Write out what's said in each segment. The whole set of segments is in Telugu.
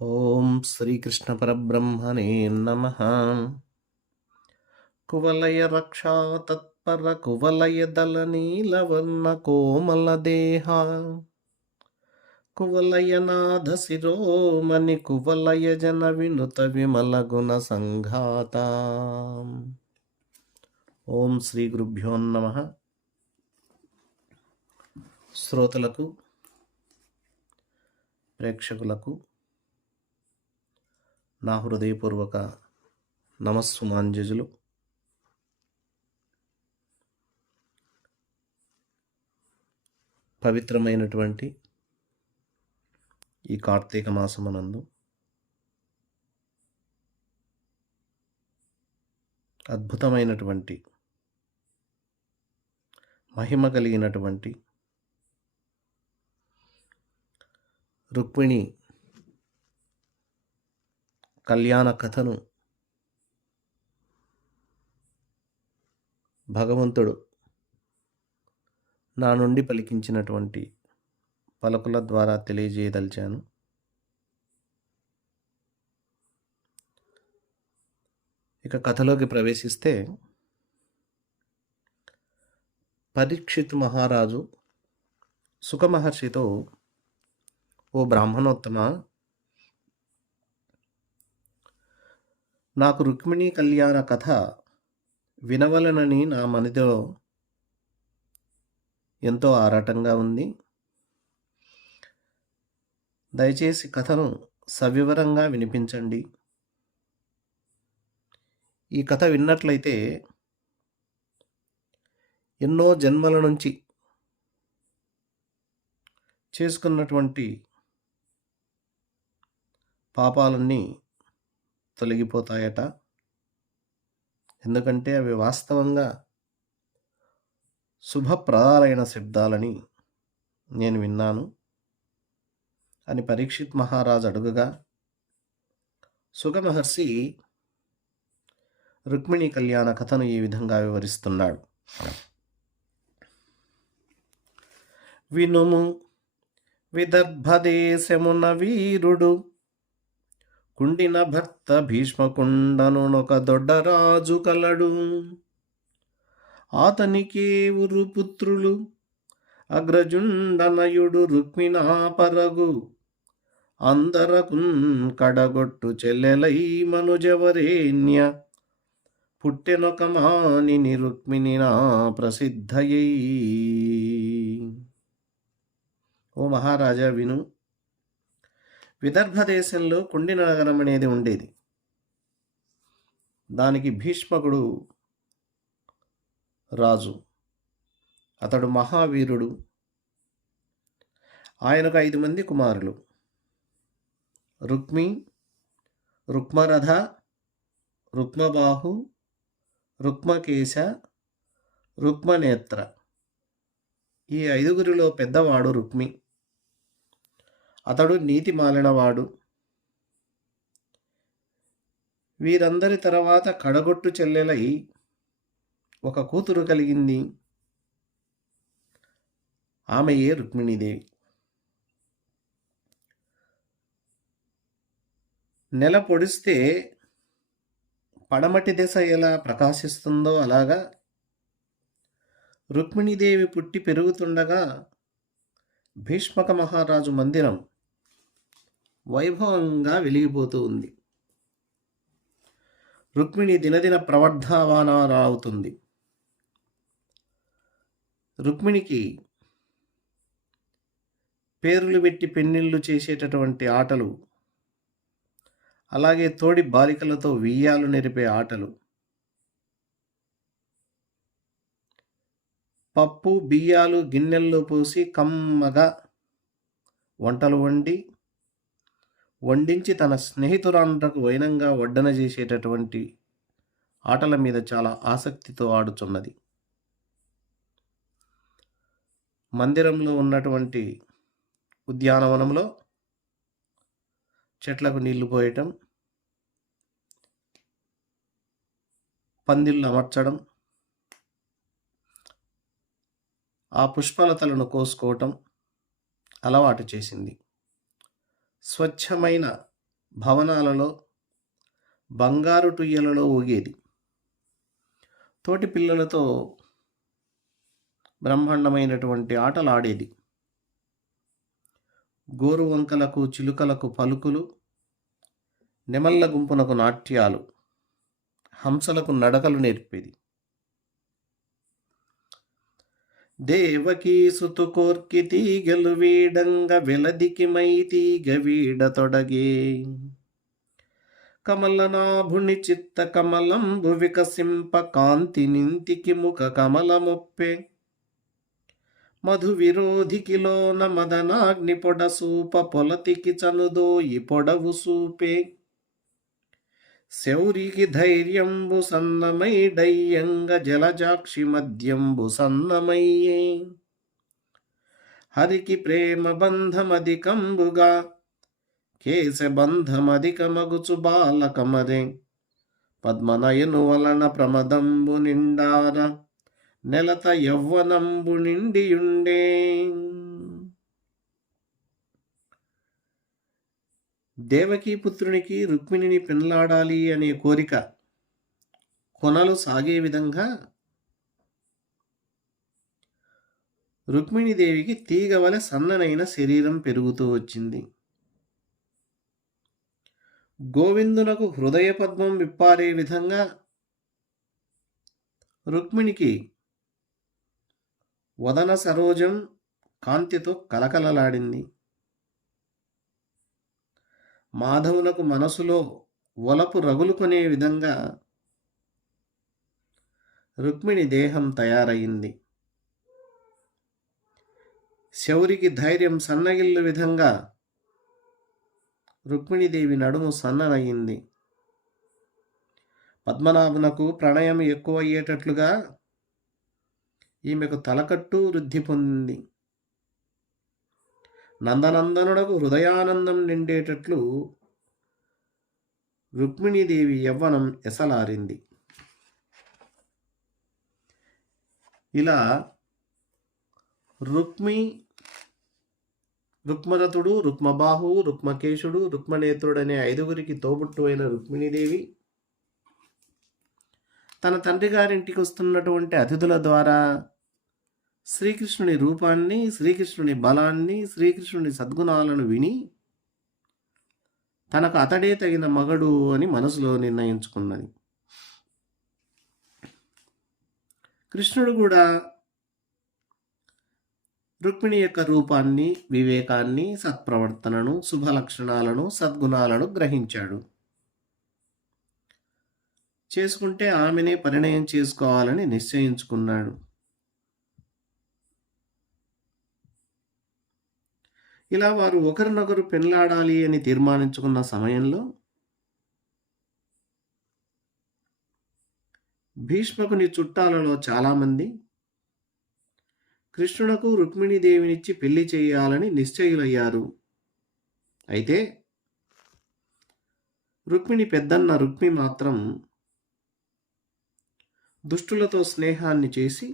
ఓం శ్రీకృష్ణ పరబ్రహ్మణే నమః. కువలయ రక్షా తత్పర కువలయ దళ నీలవర్ణ కోమల దేహ కువలయ నాథ శిరోమణి కువలయ జన వినుత విమల గుణ సంఘాత. ఓం శ్రీ గురుభ్యో నమః. శ్రోతలకు ప్రేక్షకులకు నా హృదయపూర్వక నమస్సుమాంజలు. పవిత్రమైనటువంటి ఈ కార్తీక మాసమునందు అద్భుతమైనటువంటి మహిమ కలిగినటువంటి రుక్మిణి కళ్యాణ కథను భగవంతుడు నా నుండి పలికించినటువంటి పలుకుల ద్వారా తెలియజేయదలిచాను. ఇక కథలోకి ప్రవేశిస్తే, పరీక్షిత్ మహారాజు సుఖ మహర్షితో, ఓ బ్రాహ్మణోత్తమ, నాకు రుక్మిణీ కళ్యాణ కథ వినవలనని నా మనలో ఎంతో ఆరాటంగా ఉంది. దయచేసి కథను సవివరంగా వినిపించండి. ఈ కథ విన్నట్లయితే ఎన్నో జన్మల నుంచి చేసుకున్నటువంటి పాపాలన్నీ తొలగిపోతాయట. ఎందుకంటే అవి వాస్తవంగా శుభప్రదాలైన శబ్దాలని నేను విన్నాను అని పరీక్షిత్ మహారాజు అడుగగా, సుఖ మహర్షి రుక్మిణీ కళ్యాణ కథను ఈ విధంగా వివరిస్తున్నాడు. వినుము, విదర్భదేశమున వీరుడు కుండిన భర్త భీష్మకుండనునొక దొడ్డరాజు కలడు. ఆతనికేవురు పుత్రులు, అగ్రజుండనయుడు రుక్మిణాపరగు. అందరకున్ కడగొట్టు చెల్లెలై మనుజవరేణ్య పుట్టెనొక మానిని రుక్మిణి నా ప్రసిద్ధయై. ఓ మహారాజా విను, విదర్భ దేశంలో కుండి నగరం అనేది ఉండేది. దానికి భీష్మకుడు రాజు. అతడు మహావీరుడు. ఆయనకు 5 మంది కుమారులు: రుక్మి, రుక్మరథ, రుక్మబాహు, రుక్మకేశ, రుక్మనేత్ర. ఈ 5గురిలో పెద్దవాడు రుక్మి. అతడు నీతి మాలినవాడు. వీరందరి తర్వాత కడగొట్టు చెల్లెలై ఒక కూతురు కలిగింది. ఆమెయే రుక్మిణీదేవి. నెల పొడిస్తే పడమటి దశ ఎలా ప్రకాశిస్తుందో అలాగా రుక్మిణీదేవి పుట్టి పెరుగుతుండగా భీష్మక మహారాజు మందిరం వైభవంగా వెలిగిపోతూ ఉంది. రుక్మిణి దినదిన ప్రవర్ధమానరావుతుంది. రుక్మిణికి పేర్లు పెట్టి పెన్నిళ్ళు చేసేటటువంటి ఆటలు, అలాగే తోడి బాలికలతో వియ్యాలు నెరిపే ఆటలు, పప్పు బియ్యాలు గిన్నెల్లో పోసి కమ్మగా వంటలు వండించి తన స్నేహితురాండ్రకు వైనంగా వడ్డన చేసేటటువంటి ఆటల మీద చాలా ఆసక్తితో ఆడుచున్నది. మందిరంలో ఉన్నటువంటి ఉద్యానవనంలో చెట్లకు నీళ్లు పోయటం, పందిళ్ళు అమర్చడం, ఆ పుష్పలతలను కోసుకోవటం అలవాటు చేసింది. స్వచ్ఛమైన భవనాలలో బంగారు టుయ్యలలో ఊగేది. తోటి పిల్లలతో బ్రహ్మాండమైనటువంటి ఆటలు ఆడేది. గోరు వంకలకు చిలుకలకు పలుకులు, నెమళ్ళ గుంపునకు నాట్యాలు, హంసలకు నడకలు నేర్పేది. దేవకీ సుతు కోర్కితి గెలువీడంగ వెలదికి మైతీగ వీడతొడగే కమలనాభుని చిత్త కమలంబు వికసింప కాంతి నింతికి ముఖ కమలమొప్పే మధు విరోధికిలోన మదనాగ్ని పొడసూప పొలతికి చనుదోయి పొడవు సూపే శౌరికి ధైర్యంబు సన్నమై డయ్యంగ జలజాక్షి మద్యంబు సన్నమయ్యే హరికి ప్రేమ బంధమధికంబుగా కేశబంధమధికమగుచు బాలకమరే పద్మనయను వలన ప్రమదంబు నిండార నెలత యవ్వనంబు నిండియుండే. దేవకీపుత్రునికి రుక్మిణిని పెళ్లాడాలి అనే కోరిక కొనలు సాగే విధంగా రుక్మిణీదేవికి తీగవల సన్ననైన శరీరం పెరుగుతూ వచ్చింది. గోవిందునకు హృదయ పద్మం విప్పారే విధంగా రుక్మిణికి వదన సరోజం కాంతితో కలకలలాడింది. మాధవునకు మనసులో ఒలపు రగులుకొనే విధంగా రుక్మిణి దేహం తయారయింది. శౌరికి ధైర్యం సన్నగిల్లు విధంగా రుక్మిణీదేవి నడుము సన్ననయింది. పద్మనాభునకు ప్రణయం ఎక్కువయ్యేటట్లుగా ఈమెకు తలకట్టు వృద్ధి పొందింది. నందనందనుడకు హృదయానందం నిండేటట్లు రుక్మిణీదేవి యవ్వనం ఎసలారింది. ఇలా రుక్మరథుడు, రుక్మబాహు, రుక్మకేశుడు, రుక్మనేత్రుడు అనే 5గురికి తోబుట్టు అయిన రుక్మిణీదేవి తన తండ్రి గారింటికి వస్తున్నటువంటి అతిథుల ద్వారా శ్రీకృష్ణుని రూపాన్ని, శ్రీకృష్ణుని బలాన్ని, శ్రీకృష్ణుని సద్గుణాలను విని తనకు అతడే తగిన మగడు అని మనసులో నిర్ణయించుకున్నది. కృష్ణుడు కూడా రుక్మిణి యొక్క రూపాన్ని, వివేకాన్ని, సత్ప్రవర్తనను, శుభలక్షణాలను, సద్గుణాలను గ్రహించాడు. చేసుకుంటే ఆమెనే పరిణయం చేసుకోవాలని నిశ్చయించుకున్నాడు. ఇలా వారు ఒకరినొకరు పెళ్లాడాలి అని తీర్మానించుకున్న సమయంలో భీష్మకుని చుట్టాలలో చాలామంది కృష్ణునకు రుక్మిణీదేవినిచ్చి పెళ్లి చేయాలని నిశ్చయులయ్యారు. అయితే రుక్మిణి పెద్దన్న రుక్మి మాత్రం దుష్టులతో స్నేహాన్ని చేసి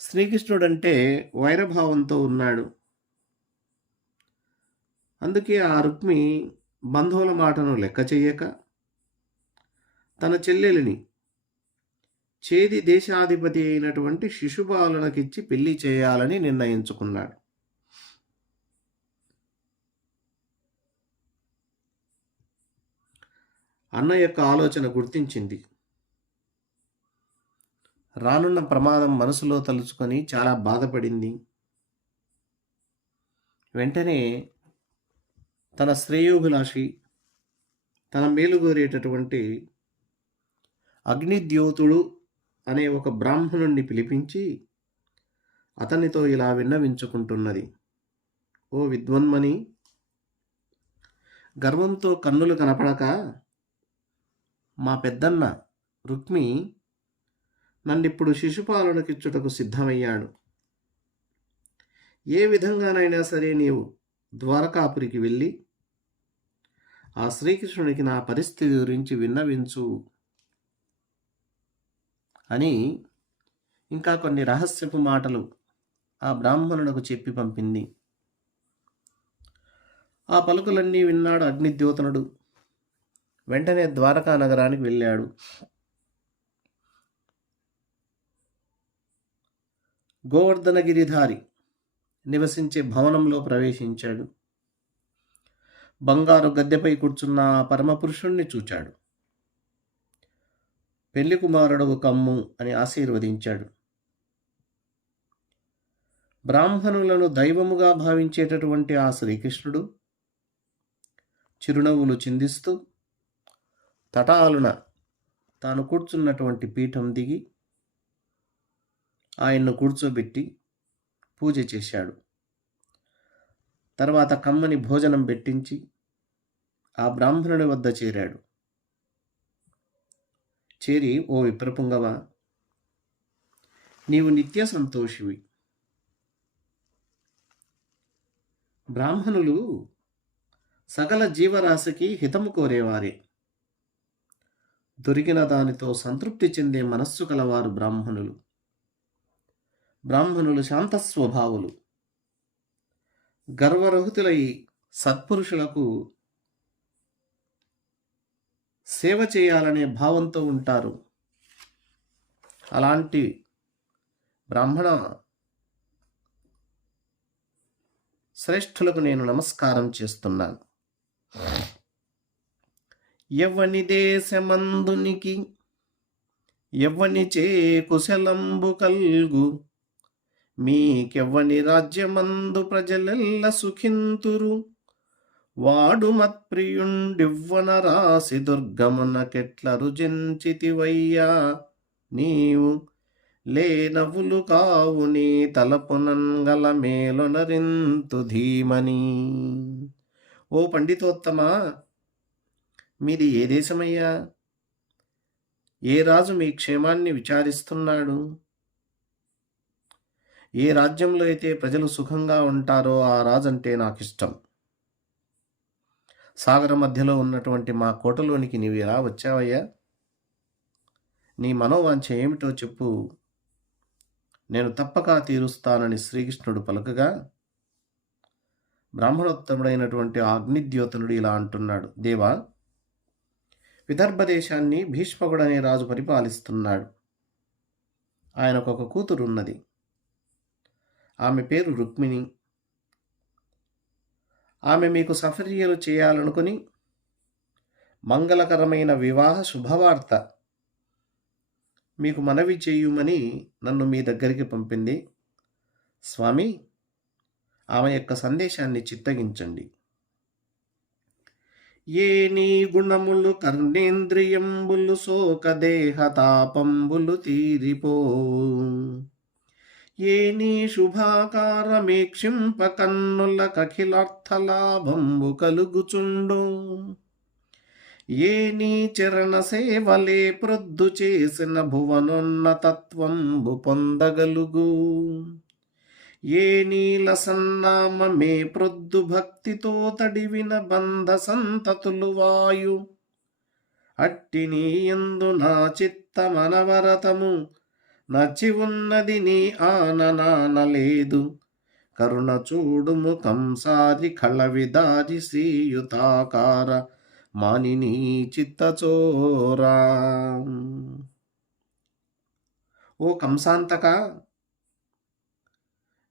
శ్రీకృష్ణుడంటే వైరభావంతో ఉన్నాడు. అందుకే ఆ రుక్మి బంధువుల మాటను లెక్క చేయక తన చెల్లెలిని చేది దేశాధిపతి అయినటువంటి శిశుపాలనకిచ్చి పెళ్లి చేయాలని నిర్ణయించుకున్నాడు. అన్న యొక్క ఆలోచన గుర్తించింది. రానున్న ప్రమాదం మనసులో తలుచుకొని చాలా బాధపడింది. వెంటనే తన శ్రేయోభిలాషి, తన మేలుగోరేటటువంటి అగ్నిద్యోతుడు అనే ఒక బ్రాహ్మణుణ్ణి పిలిపించి అతనితో ఇలా విన్నవించుకుంటున్నది. ఓ విద్వన్మని, గర్వంతో కన్నులు కనపడక మా పెద్దన్న రుక్మి నన్నిప్పుడు శిశుపాలనకిచ్చుటకు సిద్ధమయ్యాడు. ఏ విధంగానైనా సరే నీవు ద్వారకాపురికి వెళ్ళి ఆ శ్రీకృష్ణునికి నా పరిస్థితి గురించి విన్నవించు అని ఇంకా కొన్ని రహస్యపు మాటలు ఆ బ్రాహ్మణులకు చెప్పి పంపింది. ఆ పలుకులన్నీ విన్నాడు అగ్నిద్యోతనుడు. వెంటనే ద్వారకా నగరానికి వెళ్ళాడు. గోవర్ధనగిరిధారి నివసించే భవనంలో ప్రవేశించాడు. బంగారు గద్దెపై కూర్చున్న ఆ పరమపురుషుణ్ణి చూచాడు. పెళ్లి కుమారుడవు కమ్ము అని ఆశీర్వదించాడు. బ్రాహ్మణులను దైవముగా భావించేటటువంటి ఆ శ్రీకృష్ణుడు చిరునవ్వులు చిందిస్తూ తటాలున తాను కూర్చున్నటువంటి పీఠం దిగి ఆయన్ను కూర్చోబెట్టి పూజ చేశాడు. తర్వాత కమ్మని భోజనం పెట్టించి ఆ బ్రాహ్మణుడి వద్ద చేరాడు. చేరి, ఓ విప్రపుంగవ, నీవు నిత్య సంతోషివి. బ్రాహ్మణులు సకల జీవరాశికి హితము కోరేవారే. దొరికిన దానితో సంతృప్తి చెందే మనస్సు కలవారు బ్రాహ్మణులు. బ్రాహ్మణులు శాంత స్వభావులు. గర్వరహితులై సత్పురుషులకు సేవ చేయాలనే భావంతో ఉంటారు. అలాంటి బ్రాహ్మణ శ్రేష్ఠులకు నేను నమస్కారం చేస్తున్నాను. ఎవ్వని దేశమందునికి ఎవ్వని చే కుశలంబు కల్గు, మీకెవ్వని రాజ్యమందు ప్రజలెల్ల సుఖింతురు, వాడు మత్ప్రియుండివ్వన రాసి దుర్గమునకెట్ల రుజించితివయ్యా నీవు, లేనవులు కావు నీ తలపునంగల మేలునరింతు ధీమని. ఓ పండితోత్తమా, మీది ఏ దేశమయ్యా? ఏ రాజు మీ క్షేమాన్ని విచారిస్తున్నాడు? ఏ రాజ్యంలో అయితే ప్రజలు సుఖంగా ఉంటారో ఆ రాజు అంటే నాకిష్టం. సాగర మధ్యలో ఉన్నటువంటి మా కోటలోనికి నీవు ఎలా వచ్చావయ్యా? నీ మనోవాంఛ ఏమిటో చెప్పు, నేను తప్పక తీరుస్తానని శ్రీకృష్ణుడు పలుకగా, బ్రాహ్మణోత్తముడైనటువంటి అగ్నిద్యోతనుడు ఇలా అంటున్నాడు. దేవా, విదర్భ దేశాన్ని భీష్మకుడనే రాజు పరిపాలిస్తున్నాడు. ఆయనకు ఒక కూతురు ఉన్నది. ఆమె పేరు రుక్మిణి. ఆమె మీకు సఫర్యలు చేయాలనుకుని మంగళకరమైన వివాహ శుభవార్త మీకు మనవి చేయుమని నన్ను మీ దగ్గరికి పంపింది. స్వామి, ఆమె యొక్క సందేశాన్ని చిత్తగించండి. ఏ నీ గుణములు కర్ణేంద్రియంబులు సోక దేహతాపంబులు తీరిపో, ఏ నీ శుభాకారమేక్షింప కన్నుల కఖిలార్థలాభంబు కలుగుచుండు, ఏ నీ చరణ సేవలే ప్రొద్దు చేసిన భువనోన్నతత్వంబు పొందగలుగు, ఏ నీల సన్నామమే ప్రొద్దు భక్తితో తడివిన బంధ సంతతులు వాయు, అట్టి నీ యందు నా చిత్తమనవరతము నచి ఉన్నది నీ ఆననానలేదు, కరుణ చూడుము కంసారి ఖళవిదారి శ్రీయుతాకార మానినీ చిత్తచోరా. ఓ కంసాంతక,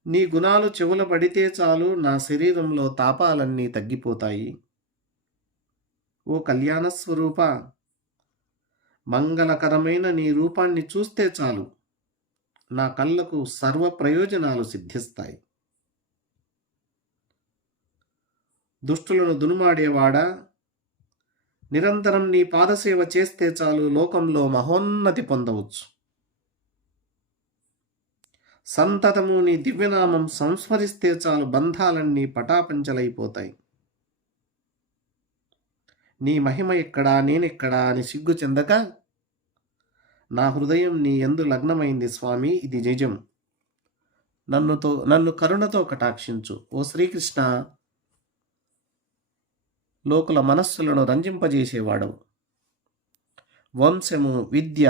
నీ గుణాలు చెవుల పడితే చాలు నా శరీరంలో తాపాలన్నీ తగ్గిపోతాయి. ఓ కళ్యాణ స్వరూప, మంగళకరమైన నీ రూపాన్ని చూస్తే చాలు నా కళ్ళకు సర్వ ప్రయోజనాలు సిద్ధిస్తాయి. దుష్టులను దునుమాడేవాడా, నిరంతరం నీ పాదసేవ చేస్తే చాలు లోకంలో మహోన్నతి పొందవచ్చు. సంతతము నీ దివ్యనామం సంస్మరిస్తే చాలు బంధాలన్నీ పటాపంచలైపోతాయి. నీ మహిమ ఎక్కడా, నేనెక్కడా అని సిగ్గు చెందక నా హృదయం నీ యందు లగ్నమైంది స్వామి, ఇది నిజం. నన్ను కరుణతో కటాక్షించు. ఓ శ్రీకృష్ణ, లోకుల మనస్సులను రంజింపజేసేవాడవు. వంశము, విద్య,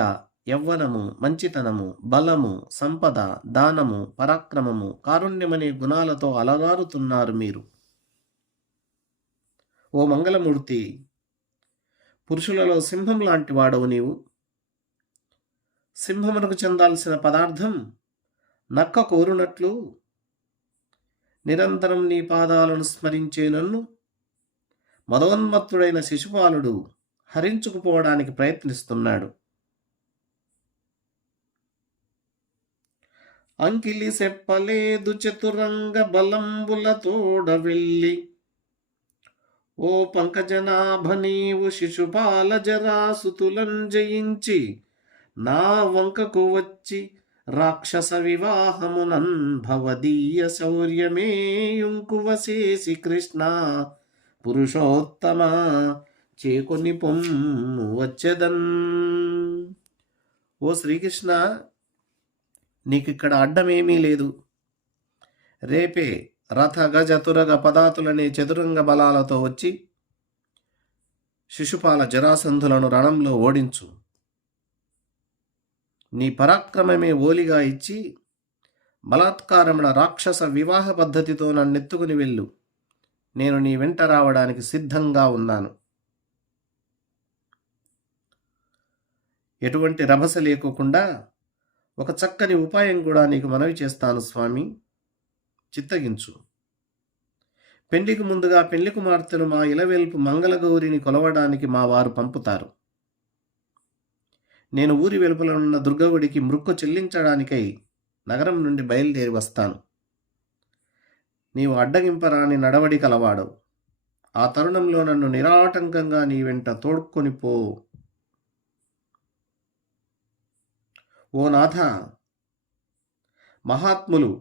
యవ్వనము, మంచితనము, బలము, సంపద, దానము, పరాక్రమము, కారుణ్యమనే గుణాలతో అలరారుతున్నారు మీరు. ఓ మంగళమూర్తి, పురుషులలో సింహం లాంటి వాడవు నీవు. సింహమునకు చెందాల్సిన పదార్థం నక్క కోరునట్లు నిరంతరం నీ పాదాలను స్మరించే నన్ను మదోన్మత్తుడైన శిశుపాలుడు హరించుకుపోవడానికి ప్రయత్నిస్తున్నాడు. అంకిలి సెప్పలేదు చతురంగ బలంబుల తోడ వెళ్ళి, ఓ పంకజనాభ నీవు శిశుపాల జరాసుతులం జయించి నా వంకకు వచ్చి రాక్షస వివాహమునన్ భవదీయ శౌర్యమే యుంకువశేసి కృష్ణ పురుషోత్తమ చేకొని పొమ్ము వచ్చెదన్. ఓ శ్రీకృష్ణ, నీకిక్కడ అడ్డమేమీ లేదు. రేపే రథ గజ తురగ పదాతులనే చతురంగ బలాలతో వచ్చి శిశుపాల జరాసంధులను రణంలో ఓడించు. నీ పరాక్రమమే ఓలిగా ఇచ్చి బలాత్కారమున రాక్షస వివాహ పద్ధతితో నన్నెత్తుకుని వెళ్ళు. నేను నీ వెంట రావడానికి సిద్ధంగా ఉన్నాను. ఎటువంటి రభస లేకోకుండా ఒక చక్కని ఉపాయం కూడా నీకు మనవి చేస్తాను స్వామి, చిత్తగించు. పెళ్లికి ముందుగా పెళ్లి కుమార్తెను మా ఇలవేల్పు మంగళగౌరిని కొలవడానికి మా వారు పంపుతారు. నేను ఊరి వెలుపల ఉన్న దుర్గవుడికి మృక్కు చెల్లించడానికై నగరం నుండి బయలుదేరి వస్తాను. నీవు అడ్డగింపరాని నడవడి కలవాడవు. ఆ తరుణంలో నన్ను నిరాటంకంగా నీ వెంట తోడ్కొని పో. ఓ నాథ, మహాత్ములు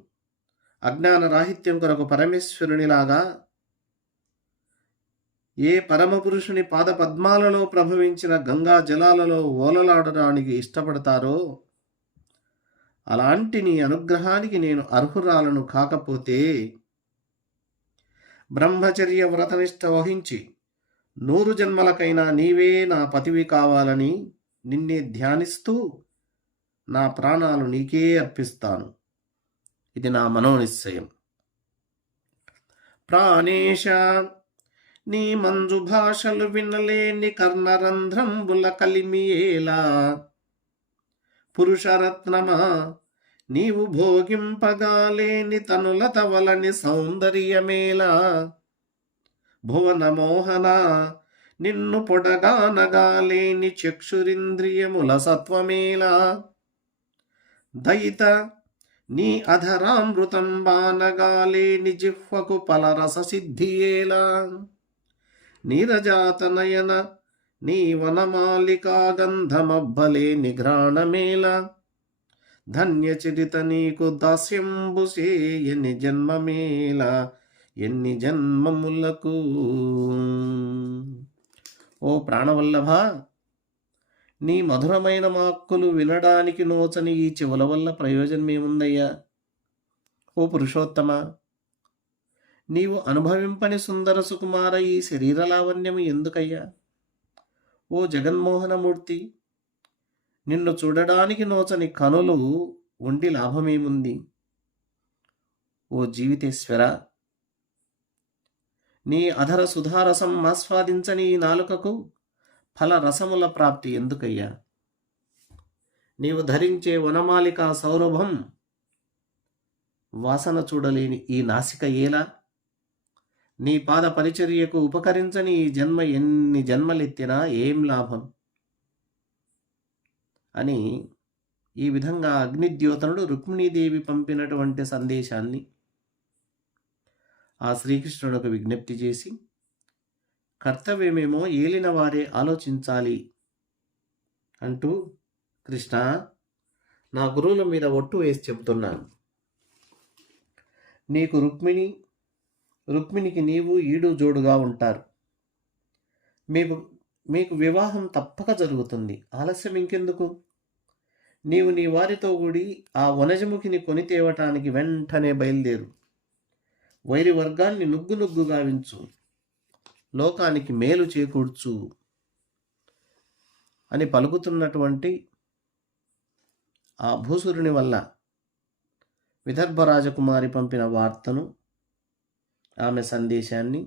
అజ్ఞాన రాహిత్యం కొరకు పరమేశ్వరునిలాగా ఏ పరమపురుషుని పాదపద్మాలలో ప్రభవించిన గంగా జలాలలో ఓలలాడడానికి ఇష్టపడతారో అలాంటి నీ అనుగ్రహానికి నేను అర్హురాలను కాకపోతే బ్రహ్మచర్య వ్రతనిష్ట వహించి 100 జన్మలకైనా నీవే నా పతివి కావాలని నిన్నే ధ్యానిస్తూ నా ప్రాణాలు నీకే అర్పిస్తాను. ఇది నా మనోనిశ్చయం. ప్రాణేశ, నీ మంజు భాషలు వినలేని కర్ణరంధ్రంబుల కలిమియేలా, పురుషరత్నమా నీవు భోగింపగాలేని తనుల తవలని సౌందర్యమేలా, భువన మోహన నిన్ను పొడగానగాలేని చక్షురింద్రియముల సత్వమేలా, దయిత నీ అధరామృతం బానగాలేని జిహ్వకు పలరస సిద్ధియేలా, నీరజాతనయన నీ వనమాలికా గంధమబ్బలే నిఘ్రాణమేల, ధన్యచరిత నీకు దాస్యంబుసే ఎన్ని జన్మమేల, ఎన్ని జన్మములకు. ఓ ప్రాణవల్లభ, నీ మధురమైన మాక్కులు వినడానికి నోచని ఈ చెవుల వల్ల ప్రయోజనమేముందయ్యా? ఓ పురుషోత్తమ, నీవు అనుభవింపని సుందర సుకుమార ఈ శరీర లావణ్యము ఎందుకయ్యా? ఓ జగన్మోహనమూర్తి, నిన్ను చూడడానికి నోచని కనులు ఉండి లాభమేముంది? ఓ జీవితేశ్వర, నీ అధర సుధారసం ఆస్వాదించని ఈ నాలుకకు ఫల రసముల ప్రాప్తి ఎందుకయ్యా? నీవు ధరించే వనమాలికా సౌరభం వాసన చూడలేని ఈ నాసిక ఏలా? నీ పాద పరిచర్యకు ఉపకరించని ఈ జన్మ ఎన్ని జన్మలెత్తినా ఏం లాభం అని ఈ విధంగా అగ్నిద్యోతనుడు రుక్మిణీదేవి పంపినటువంటి సందేశాన్ని ఆ శ్రీకృష్ణుడికి విజ్ఞప్తి చేసి, కర్తవ్యమేమో ఏలిన వారే ఆలోచించాలి అంటూ, కృష్ణ, నా గురువుల మీద ఒట్టు వేసి చెబుతున్నాను, నీకు రుక్మిణికి నీవు ఈడు జోడుగా ఉంటారు. మీకు వివాహం తప్పక జరుగుతుంది. ఆలస్యం ఇంకెందుకు? నీవు నీ వారితో కూడి ఆ వనజముఖిని కొని తేవటానికి వెంటనే బయలుదేరు. వైరి వర్గాన్ని నుగ్గు గావించు, లోకానికి మేలు చేకూర్చు అని పలుకుతున్నటువంటి ఆ భూసురుని వల్ల విదర్భ రాజకుమారి పంపిన వార్తను, ఆమె సందేశాన్ని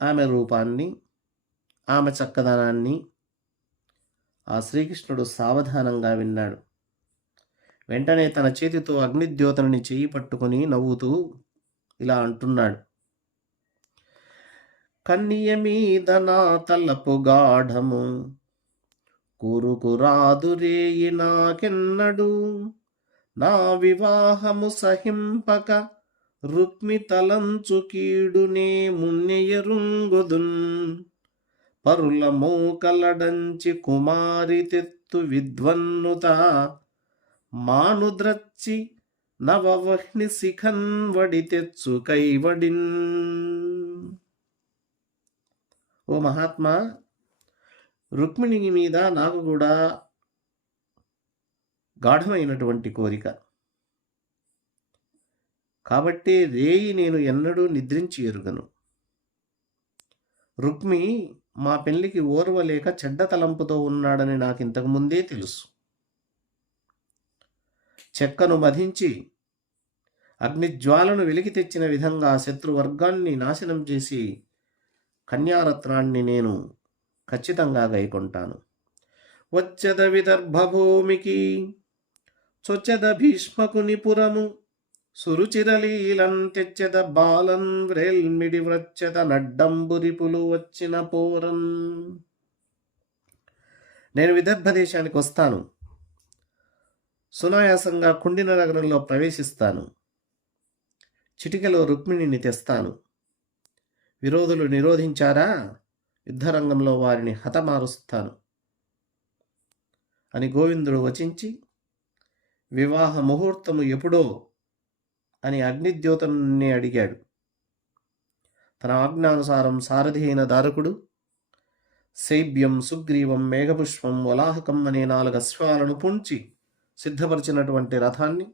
ఆమె రూపాన్ని, ఆమె చక్కదనాన్ని ఆ శ్రీకృష్ణుడు సావధానంగా విన్నాడు. వెంటనే తన చేతితో అగ్నిద్యోతనుని చెయ్యి పట్టుకొని నవ్వుతూ ఇలా అంటున్నాడు: కన్నియ మీద నా తలపు గాఢము, కూరుకురాదు రేయి నాకెన్నడు, నా వివాహము సహింపక రుక్మి తలంచు కీడునే మున్నెయరుంగుదున్, పరుల మోకలడంచి కుమారి తెత్తు విద్వన్నుత, మానుద్రచ్చి నవవహ్ని శిఖన్ వడి తెచ్చు కైవడిన్. ఓ మహాత్మా, రుక్మిణి మీద నాకు కూడా గాఢమైనటువంటి కోరిక. కాబట్టి రేయి నేను ఎన్నడూ నిద్రించి ఎరుగను. రుక్మి మా పెళ్లికి ఓర్వలేక చెడ్డ తలంపుతో ఉన్నాడని నాకింతకు ముందే తెలుసు. చెక్కను మధించి అగ్నిజ్వాలను వెలికి తెచ్చిన విధంగా శత్రువర్గాన్ని నాశనం చేసి కన్యారత్నాన్ని నేను ఖచ్చితంగా గైకొంటాను. వచ్చెద విదర్భభూమికి చొచ్చెద భీష్మకుని పురము, సురుచిరలీలం తెచ్చెద బాలన్ వ్రేల్మిడి వ్రచ్చెద నడ్డంబురిపులు వచ్చిన పోరన్. నేను విదర్భ దేశానికి వస్తాను. సునాయాసంగా కుండిన నగరంలో ప్రవేశిస్తాను. చిటికెలో రుక్మిణిని తెస్తాను. విరోధులు నిరోధించారా, యుద్ధరంగంలో వారిని హతమారుస్తాను అని గోవిందుడు వచించి, వివాహ ముహూర్తము ఎప్పుడో అని అగ్నిద్యోతనుని అడిగాడు. తన ఆజ్ఞానుసారం సారథి అయిన దారకుడు శైబ్యం, సుగ్రీవం, మేఘపుష్పం, వలాహకం అనే 4 అశ్వాలను పుంచి సిద్ధపరిచినటువంటి రథాన్ని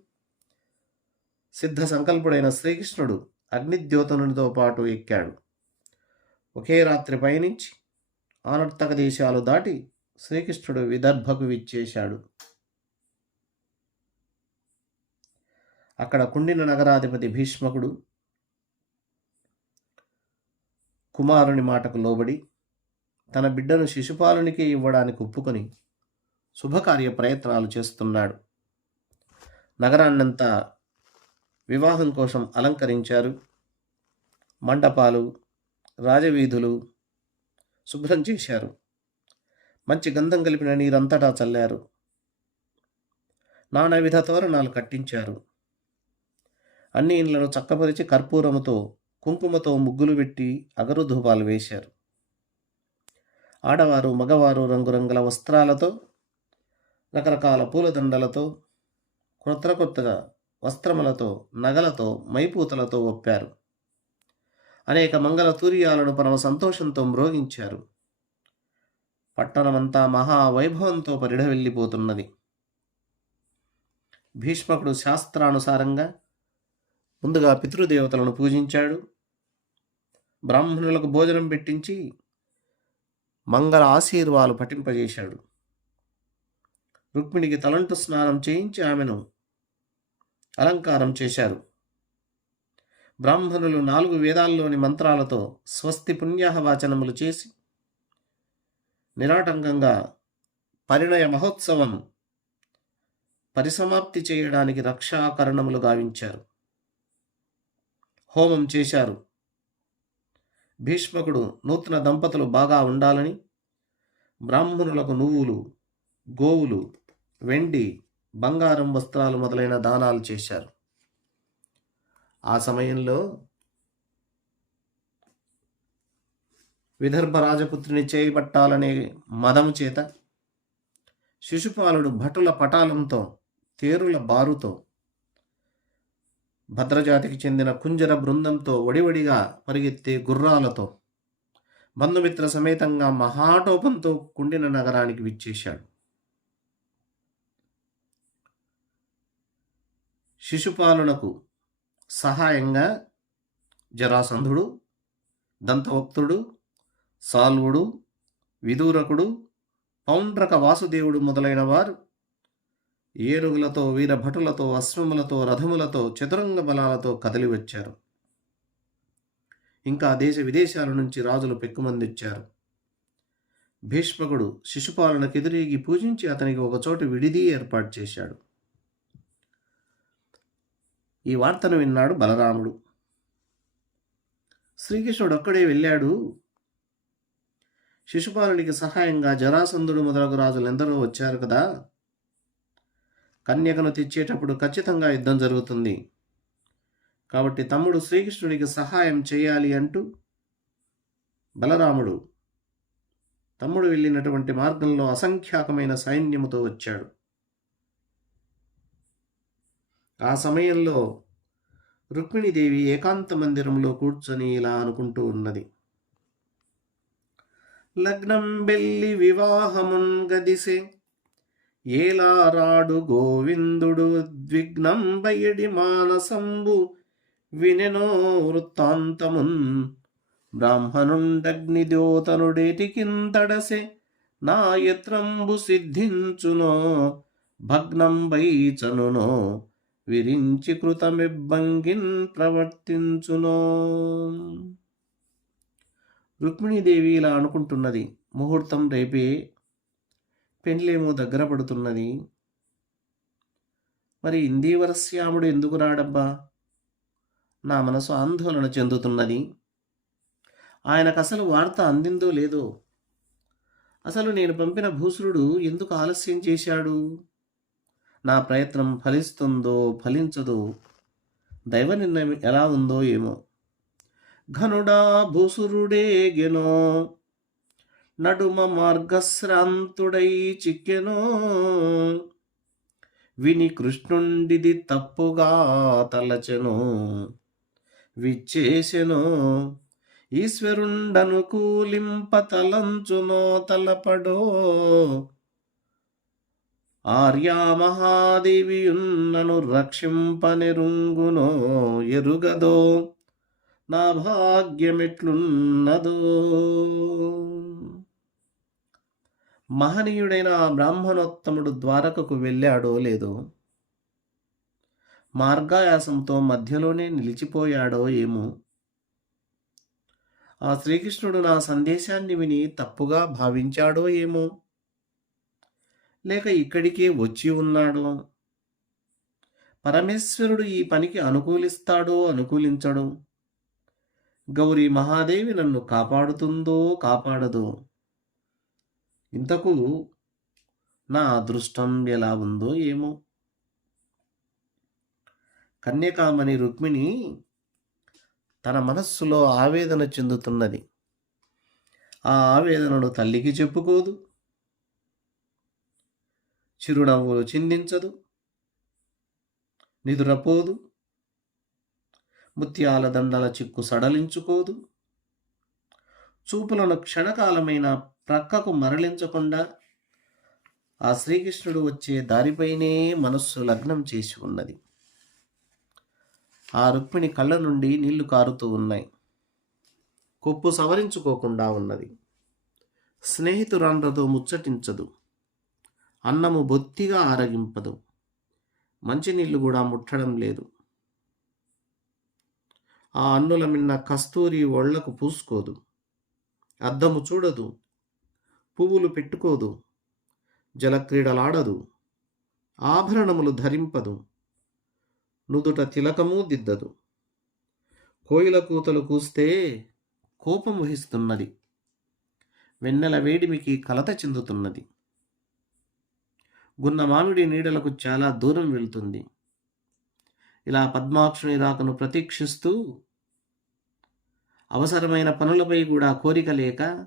సిద్ధ సంకల్పుడైన శ్రీకృష్ణుడు అగ్నిద్యోతనునితో పాటు ఎక్కాడు. ఒకే రాత్రి పయనించి ఆనర్తక దేశాలు దాటి శ్రీకృష్ణుడు విదర్భకు విచ్చేశాడు. అక్కడ కుండిన నగరాధిపతి భీష్మకుడు కుమారుని మాటకు లోబడి తన బిడ్డను శిశుపాలునికి ఇవ్వడానికి ఒప్పుకొని శుభకార్య ప్రయత్నాలు చేస్తున్నాడు. నగరాన్నంతా వివాహం కోసం అలంకరించారు. మండపాలు, రాజవీధులు శుభ్రం చేశారు. మంచి గంధం కలిపిన నీరంతటా చల్లారు. నానావిధ తోరణాలు కట్టించారు. అన్ని ఇండ్లను చక్కపరిచి కర్పూరముతో, కుంకుమతో ముగ్గులు పెట్టి అగరు ధూపాలు వేశారు. ఆడవారు, మగవారు రంగురంగుల వస్త్రాలతో, రకరకాల పూలదండలతో, కొత్తగా వస్త్రములతో, నగలతో, మైపూతలతో ఒప్పారు. అనేక మంగళ తూర్యాలను పరమ సంతోషంతో మ్రోగించారు. పట్టణమంతా మహావైభవంతో పరిఢవెళ్ళిపోతున్నది. భీష్మకుడు శాస్త్రానుసారంగా ముందుగా పితృదేవతలను పూజించాడు. బ్రాహ్మణులకు భోజనం పెట్టించి మంగళ ఆశీర్వాలు పఠింపజేశాడు. రుక్మిణికి తలంటు స్నానం చేయించి ఆమెను అలంకారం చేశారు. బ్రాహ్మణులు 4 వేదాల్లోని మంత్రాలతో స్వస్తి పుణ్యాహ వాచనములు చేసి నిరాటంకంగా పరిణయ మహోత్సవం పరిసమాప్తి చేయడానికి రక్షాకరణములు గావించారు. హోమం చేశారు. భీష్మకుడు నూతన దంపతులు బాగా ఉండాలని బ్రాహ్మణులకు నువ్వులు, గోవులు, వెండి, బంగారం వస్త్రాలు మొదలైన దానాలు చేశారు. ఆ సమయంలో విదర్భ రాజపుత్రిని చేయబట్టాలనే మదము చేత శిశుపాలుడు భటుల పటాలంతో, తేరుల బారుతో, భద్రజాతికి చెందిన కుంజర బృందంతో, వడివడిగా పరిగెత్తే గుర్రాలతో, బంధుమిత్ర సమేతంగా మహాటోపంతో కుండిన నగరానికి విచ్చేశాడు. శిశుపాలునకు సహాయంగా జరాసంధుడు, దంతవక్తుడు, సాల్వుడు, విదూరకుడు, పౌండ్రక వాసుదేవుడు మొదలైన వారు ఏనుగులతో, వీరభటులతో, అశ్వములతో, రథములతో, చతురంగ బలాలతో కదిలి వచ్చారు. ఇంకా దేశ విదేశాల నుంచి రాజులు పెక్కుమంది వచ్చారు. భీష్మకుడు శిశుపాలనకు ఎదురేగి పూజించి అతనికి ఒకచోట విడిది ఏర్పాటు చేశాడు. ఈ వార్తను విన్నాడు బలరాముడు. శ్రీకృష్ణుడు ఒక్కడే వెళ్ళాడు. శిశుపాలునికి సహాయంగా జరాసంధుడు మొదలగు రాజులు ఎందరో వచ్చారు కదా. కన్యకను తెచ్చేటప్పుడు ఖచ్చితంగా యుద్ధం జరుగుతుంది. కాబట్టి తమ్ముడు శ్రీకృష్ణుడికి సహాయం చేయాలి అంటూ బలరాముడు తమ్ముడు వెళ్ళినటువంటి మార్గంలో అసంఖ్యాకమైన సైన్యముతో వచ్చాడు. ఆ సమయంలో రుక్మిణీదేవి ఏకాంత మందిరంలో కూర్చొని ఇలా అనుకుంటూ ఉన్నది. లగ్నం బెల్లి వివాహమున్ గదిసే ఏలారాడు గోవిందుడు ద్విగ్నం బయడి మానసంబు వినెనో వృత్తాంతమున్ బ్రాహ్మణుండగ్నిద్యోతనుడేటికింతడసే నా యత్రంబు సిద్ధించునో భగ్నం వైచనునో విరించి కృతమిబ్బంగిన్ ప్రవర్తించునో. రుక్మిణీదేవి ఇలా అనుకుంటున్నది. ముహూర్తం రేపే, పెండ్లేమో దగ్గర పడుతున్నది. మరి ఇందీవరశ్యాముడు ఎందుకు రాడబ్బా? నా మనసు ఆందోళన చెందుతున్నది. ఆయనకు అసలు వార్త అందిందో లేదో. అసలు నేను పంపిన భూసురుడు ఎందుకు ఆలస్యం చేశాడు? నా ప్రయత్నం ఫలిస్తుందో ఫలించదో, దైవ నిర్ణయం ఎలా ఉందో ఏమో. ఘనుడా భూసురుడేగెనో నడుమ మార్గశ్రాంతుడై చిక్కెనో విని కృష్ణుండిది తప్పుగా తలచెనో విచ్చేసెనో ఈశ్వరుండనుకూలింప తలంచునో తలపడో ఆర్యా మహాదేవియున్నను రక్షింపనెరుంగునో ఎరుగదో నా భాగ్యమెట్లున్నదో. మహనీయుడైన ఆ బ్రాహ్మణోత్తముడు ద్వారకకు వెళ్ళాడో లేదో, మార్గాయాసంతో మధ్యలోనే నిలిచిపోయాడో ఏమో. ఆ శ్రీకృష్ణుడు నా సందేశాన్ని విని తప్పుగా భావించాడో ఏమో, లేక ఇక్కడికే వచ్చి ఉన్నాడో. పరమేశ్వరుడు ఈ పనికి అనుకూలిస్తాడో అనుకూలించడో. గౌరీ మహాదేవి నన్ను కాపాడుతుందో కాపాడదో. ఇంతకు నా అదృష్టం ఎలా ఉందో ఏమో. కన్యకామణి రుక్మిణి తన మనస్సులో ఆవేదన చెందుతున్నది. ఆ ఆవేదనను తల్లికి చెప్పుకోదు, చిరునవ్వులు చిందించదు, నిదురపోదు, ముత్యాల దండల చిక్కు సడలించుకోదు, చూపులను క్షణకాలమైన ప్రక్కకు మరలించకుండా ఆ శ్రీకృష్ణుడు వచ్చే దారిపైనే మనస్సు లగ్నం చేసి ఉన్నది. ఆ రుక్మిణి కళ్ళ నుండి నీళ్లు కారుతూ ఉన్నాయి. కొప్పు సవరించుకోకుండా ఉన్నది. స్నేహితురాండ్రతో ముచ్చటించదు. అన్నము బొత్తిగా ఆరగింపదు. మంచినీళ్లు కూడా ముట్టడం లేదు. ఆ అన్నుల మిన్న కస్తూరి ఒళ్లకు పూసుకోదు. అద్దము చూడదు. పువ్వులు పెట్టుకోదు. జలక్రీడలాడదు. ఆభరణములు ధరింపదు. నుదుట తిలకము దిద్దదు. కోయిల కూతలు కూస్తే కోపం వహిస్తున్నది. వెన్నెల వేడిమికి కలత చెందుతున్నది. గున్న మామిడి నీడలకు చాలా దూరం వెళ్తుంది. ఇలా పద్మాక్షుని రాకను ప్రతీక్షిస్తూ అవసరమైన పనులపై కూడా కోరిక లేక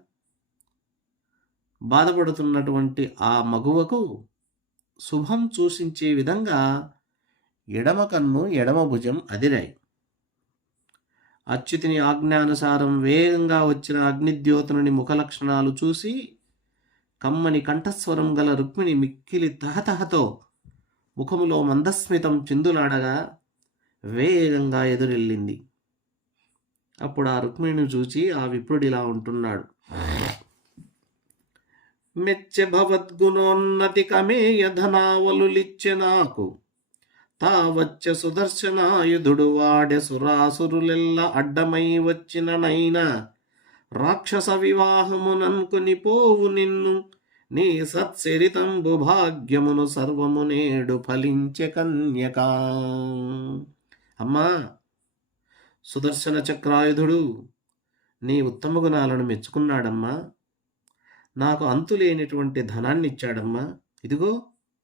బాధపడుతున్నటువంటి ఆ మగువకు శుభం సూచించే విధంగా ఎడమ కన్ను ఎడమ భుజం అదిరాయి. అచ్యుతిని ఆజ్ఞానుసారం వేగంగా వచ్చిన అగ్నిద్యోతనుని ముఖలక్షణాలు చూసి కమ్మని కంఠస్వరం గల రుక్మిణి మిక్కిలి తహతహతో ముఖములో మందస్మితం చిందులాడగా వేగంగా ఎదురెళ్ళింది. అప్పుడు ఆ రుక్మిణిని చూచి ఆ విప్రుడిలా ఉంటున్నాడు. మెచ్చె భవద్గుణోన్నతి కమేయ ధనావలులిచ్చె నాకు తావచ్చ సుదర్శనాయుధుడు వాడె సురాసురులెల్ల అడ్డమై వచ్చిన నైనా రాక్షస వివాహమునన్కుని పోవు నిన్ను నీ సత్సరితంబు భాగ్యమును సర్వము నేడు ఫలించె కన్యకా. అమ్మా, సుదర్శన చక్రాయుధుడు నీ ఉత్తమ గుణాలను మెచ్చుకున్నాడమ్మా. నాకు అంతులేనిటువంటి ధనాన్ని ఇచ్చాడమ్మా. ఇదిగో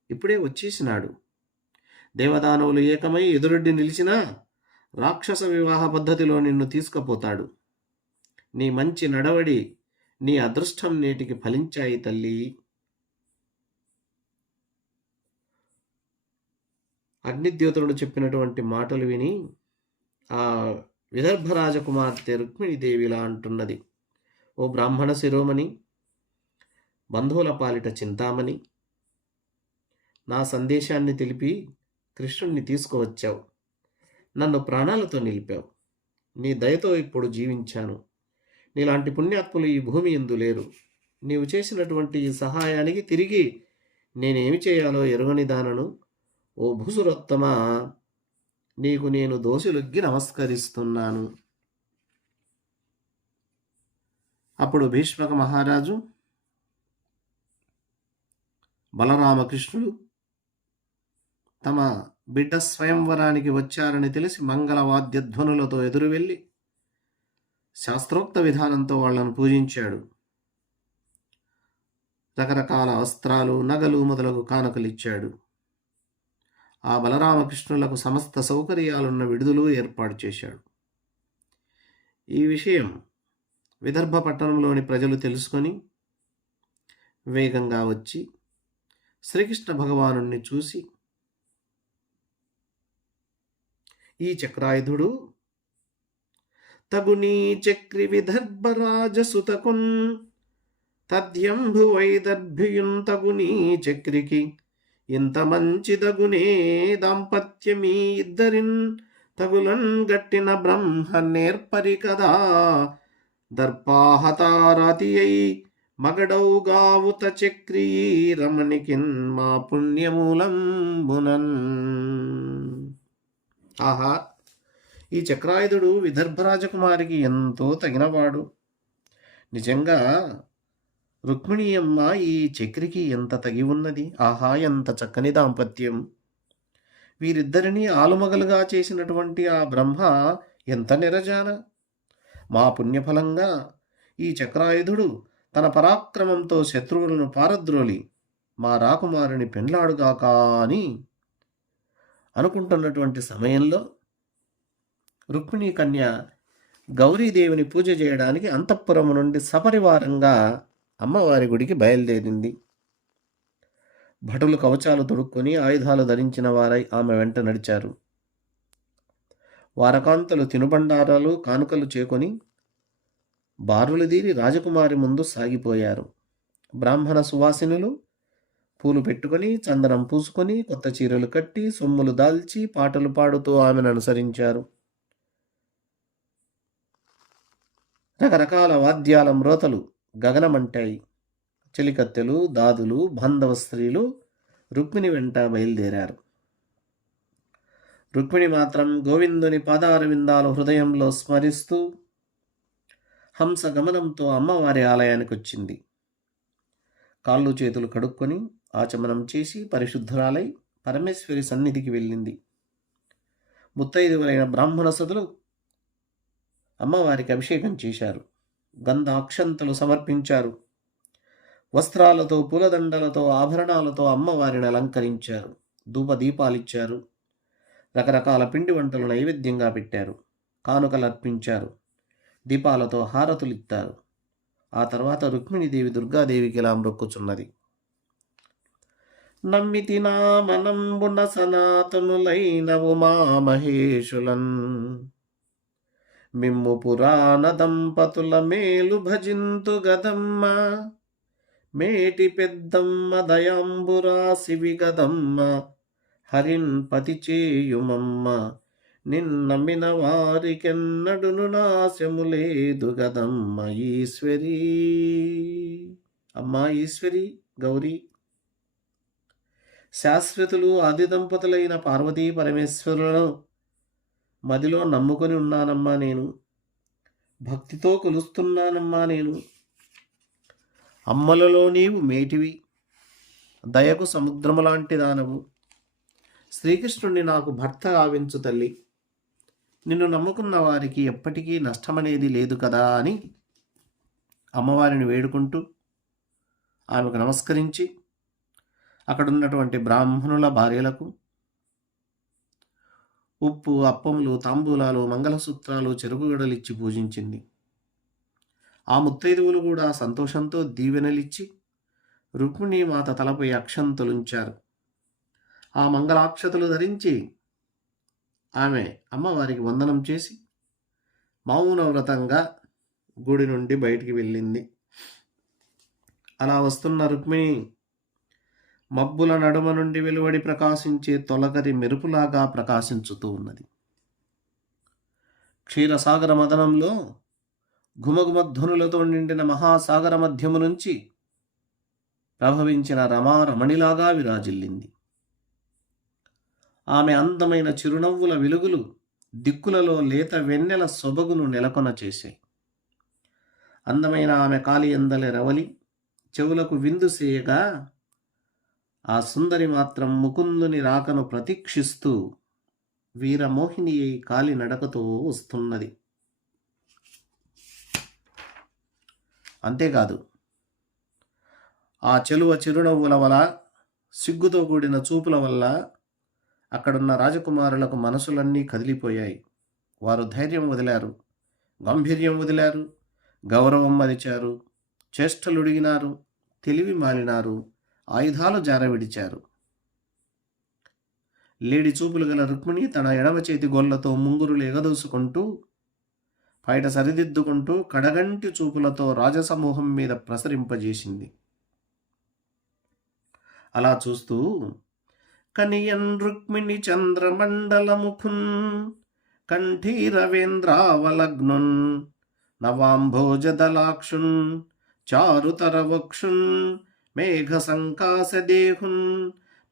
ఇప్పుడే వచ్చేసినాడు. దేవదానవులు ఏకమై ఎదురొడ్డి నిలిచినా రాక్షస వివాహ పద్ధతిలో నిన్ను తీసుకుపోతాడు. నీ మంచి నడవడి, నీ అదృష్టం నేటికి ఫలించాయి తల్లి. అగ్నిద్యోతుడు చెప్పినటువంటి మాటలు విని ఆ విదర్భ రాజకుమార్తె రుక్మిణీదేవిలా అంటున్నది, ఓ బ్రాహ్మణ శిరోమణి, బంధువుల పాలిట చింతామణి, నా సందేశాన్ని తెలిపి కృష్ణుణ్ణి తీసుకువచ్చావు. నన్ను ప్రాణాలతో నిలిపావు. నీ దయతో ఇప్పుడు జీవించాను. నీలాంటి పుణ్యాత్ములు ఈ భూమి యందు లేరు. నీవు చేసినటువంటి ఈ సహాయానికి తిరిగి నేనేమి చేయాలో ఎరుగని దానను. ఓ భూసురోత్తమా, నీకు నేను దోషులొగ్గి నమస్కరిస్తున్నాను. అప్పుడు భీష్మక మహారాజు, బలరామకృష్ణుడు తమ బిడ్డ స్వయంవరానికి వచ్చారని తెలిసి మంగళవాద్యధ్వనులతో ఎదురు వెళ్ళి శాస్త్రోక్త విధానంతో వాళ్లను పూజించాడు. రకరకాల వస్త్రాలు, నగలు మొదలగు కానుకలిచ్చాడు. ఆ బలరామకృష్ణులకు సమస్త సౌకర్యాలున్న విడుదలు ఏర్పాటు చేశాడు. ఈ విషయం విదర్భ పట్టణంలోని ప్రజలు తెలుసుకొని వేగంగా వచ్చి శ్రీకృష్ణ భగవానుణ్ణి చూసి, ఈ చక్రాయుధుడు తగునీ చక్రి విదర్భరాజసుతకున్ తద్యంభు వైదర్భియున్ తగునీ చక్రికి ఇంత మంచిదగునే దాంపత్యమీ ఇద్దరిన్ తగులన్ గట్టిన బ్రహ్మ నేర్పరి కదా దర్పాహతారాతి అయి మగడౌగావుత చక్రీ రమణికిన్ మా పుణ్యమూలంబునన్. ఆహా, ఈ చక్రాయుధుడు విదర్భరాజకుమారికి ఎంతో తగినవాడు. నిజంగా రుక్మిణీయమ్మ ఈ చక్రికి ఎంత తగి ఉన్నది. ఆహా, ఎంత చక్కని దాంపత్యం. వీరిద్దరినీ ఆలుమగలుగా చేసినటువంటి ఆ బ్రహ్మ ఎంత నిరజాన. మా పుణ్యఫలంగా ఈ చక్రాయుధుడు తన పరాక్రమంతో శత్రువులను పారద్రోలి మా రాకుమారుని పెండ్లాడుగాక అని అనుకుంటున్నటువంటి సమయంలో రుక్మిణీ కన్య గౌరీదేవిని పూజ చేయడానికి అంతఃపురం నుండి సపరివారంగా అమ్మవారి గుడికి బయలుదేరింది. భటులు కవచాలు తొడుక్కొని ఆయుధాలు ధరించిన వారై ఆమె వెంట నడిచారు. వారకాంతలు తినుబండారాలు, కానుకలు చేకొని బారులు దీరి రాజకుమారి ముందు సాగిపోయారు. బ్రాహ్మణ సువాసినులు పూలు పెట్టుకొని, చందనం పూసుకొని, కొత్త చీరలు కట్టి, సొమ్ములు దాల్చి, పాటలు పాడుతూ ఆమెను అనుసరించారు. రకరకాల వాద్యాల మ్రోతలు గగనమంటాయి. చెలికత్తెలు, దాదులు, బాంధవ స్త్రీలు రుక్మిణి వెంట బయలుదేరారు. రుక్మిణి మాత్రం గోవిందుని పాదారవిందాలు హృదయంలో స్మరిస్తూ హంస గమనంతో అమ్మవారి ఆలయానికి వచ్చింది. కాళ్ళు చేతులు కడుక్కొని ఆచమనం చేసి పరిశుద్ధురాలై పరమేశ్వరి సన్నిధికి వెళ్ళింది. ముత్తైదువులైన బ్రాహ్మణ సదులు అమ్మవారికి అభిషేకం చేశారు. గంధ అక్షంతలు సమర్పించారు. వస్త్రాలతో, పూలదండలతో, ఆభరణాలతో అమ్మవారిని అలంకరించారు. ధూపదీపాలిచ్చారు. రకరకాల పిండి వంటలు నైవేద్యంగా పెట్టారు. కానుకలు అర్పించారు. దీపాలతో హారతులిత్తారు. ఆ తర్వాత రుక్మిణీదేవి దుర్గాదేవికి ఇలా మ్రొక్కుచున్నది. నమ్మితి నామనంబున సనాతనులైన ఉమామహేషులన్ మిమ్ము పురాణ దంపతుల మేలు భజింతు గదమ్మ మేటి పెద్దమ్మ దయాంబురాశివి గదమ్మ హరిన్ పతి చేయుమమ్మ నిన్నమ్మిన వారికెన్నడును నాశము లేదు గదమ్మ ఈశ్వరీ. అమ్మా ఈశ్వరి, గౌరీ, శాశ్వతులు ఆది దంపతులైన పార్వతీ పరమేశ్వరులను మదిలో నమ్ముకొని ఉన్నానమ్మా నేను. భక్తితో కొలుస్తున్నానమ్మా నేను. అమ్మలలో నీవు మేటివి, దయకు సముద్రము లాంటి దానవు. శ్రీకృష్ణుడిని నాకు భర్త గావించు తల్లి. నిన్ను నమ్ముకున్న వారికి ఎప్పటికీ నష్టమనేది లేదు కదా అని అమ్మవారిని వేడుకుంటూ ఆమెకు నమస్కరించి అక్కడున్నటువంటి బ్రాహ్మణుల భార్యలకు ఉప్పు, అప్పములు, తాంబూలాలు, మంగళసూత్రాలు, చెరుకుగడలిచ్చి పూజించింది. ఆ ముత్తైదువులు కూడా సంతోషంతో దీవెనలిచ్చి రుక్మిణీమాత తలపై అక్షంతలుంచారు. ఆ మంగళాక్షతలు ధరించి ఆమె అమ్మవారికి వందనం చేసి మౌనవ్రతంగా గుడి నుండి బయటికి వెళ్ళింది. అలా వస్తున్న రుక్మిణి మబ్బుల నడుమ నుండి వెలువడి ప్రకాశించే తొలకరి మెరుపులాగా ప్రకాశించుతూ ఉన్నది. క్షీరసాగర మదనంలో ఘుమఘుమధ్వనులతో నిండిన మహాసాగర మధ్యము నుంచి ప్రభవించిన రమారమణిలాగా విరాజిల్లింది. ఆమె అందమైన చిరునవ్వుల వెలుగులు దిక్కులలో లేత వెన్నెల సొబగును నెలకొన చేశాయి. అందమైన ఆమె కాలి అందలి రవలి చెవులకు విందు సేయగా ఆ సుందరి మాత్రం ముకుందుని రాకను ప్రతీక్షిస్తూ వీరమోహిని అయి కాలి నడకతో వస్తున్నది. అంతేకాదు, ఆ చెలువ చిరునవ్వుల వల్ల, సిగ్గుతో కూడిన చూపుల వల్ల అక్కడున్న రాజకుమారులకు మనసులన్నీ కదిలిపోయాయి. వారు ధైర్యం వదిలారు, గాంభీర్యం వదిలారు, గౌరవం మరిచారు, చేష్టలుడిగినారు, తెలివి మాలినారు, ఆయుధాలు జారవిడిచారు. లేడి చూపులు గల రుక్మిణి తన ఎడమ చేతి గోళ్లతో ముంగురులు ఎగదోసుకుంటూ, పైట సరిదిద్దుకుంటూ కడగంటి చూపులతో రాజసమూహం మీద ప్రసరింపజేసింది. అలా చూస్తూ కనియన్ రుక్మిణి చంద్రమండలముఖున్ కంఠీరవేంద్రావలగ్నున్ నవాంభోజదలాక్షున్ చారుతరవక్షున్ మేఘ సంకాశదేహున్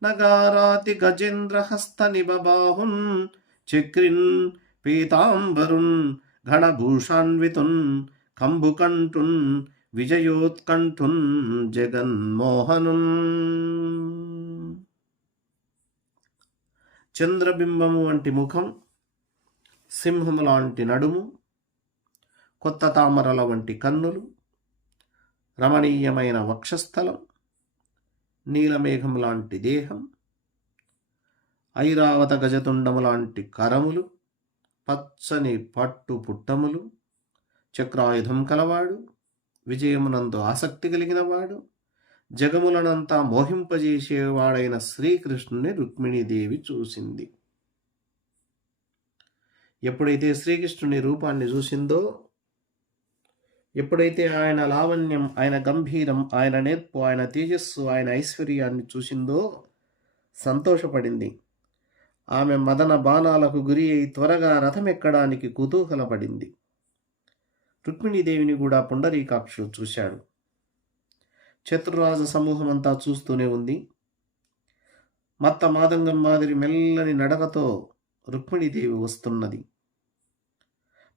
నగారాతి గజేంద్రహస్త నిబబాహున్ చక్రిన్ పీతాంబరున్ ఘనభూషాన్వితున్ కంబుకంఠున్ విజయోత్కంఠున్ జగన్మోహనున్. చంద్రబింబము వంటి ముఖం, సింహము లాంటి నడుము, కొత్త తామరల వంటి కన్నులు, రమణీయమైన వక్షస్థలం, నీలమేఘం లాంటి దేహం, ఐరావత గజతుండము లాంటి కరములు, పచ్చని పట్టు పుట్టములు, చక్రాయుధం కలవాడు, విజయమునందు ఆసక్తి కలిగినవాడు, జగములనంతా మోహింపజేసేవాడైన శ్రీకృష్ణుని రుక్మిణీదేవి చూసింది. ఎప్పుడైతే శ్రీకృష్ణుని రూపాన్ని చూసిందో, ఎప్పుడైతే ఆయన లావణ్యం, ఆయన గంభీరం, ఆయన నేర్పు, ఆయన తేజస్సు, ఆయన ఐశ్వర్యాన్ని చూసిందో సంతోషపడింది. ఆమె మదన బాణాలకు గురి అయి త్వరగా రథమెక్కడానికి కుతూహలపడింది. రుక్మిణీదేవిని కూడా పుండరీకాక్షుడు చూశాడు. శత్రురాజ సమూహమంతా చూస్తూనే ఉంది. మత్త మాదంగం మాదిరి మెల్లని నడకతో రుక్మిణీదేవి వస్తున్నది.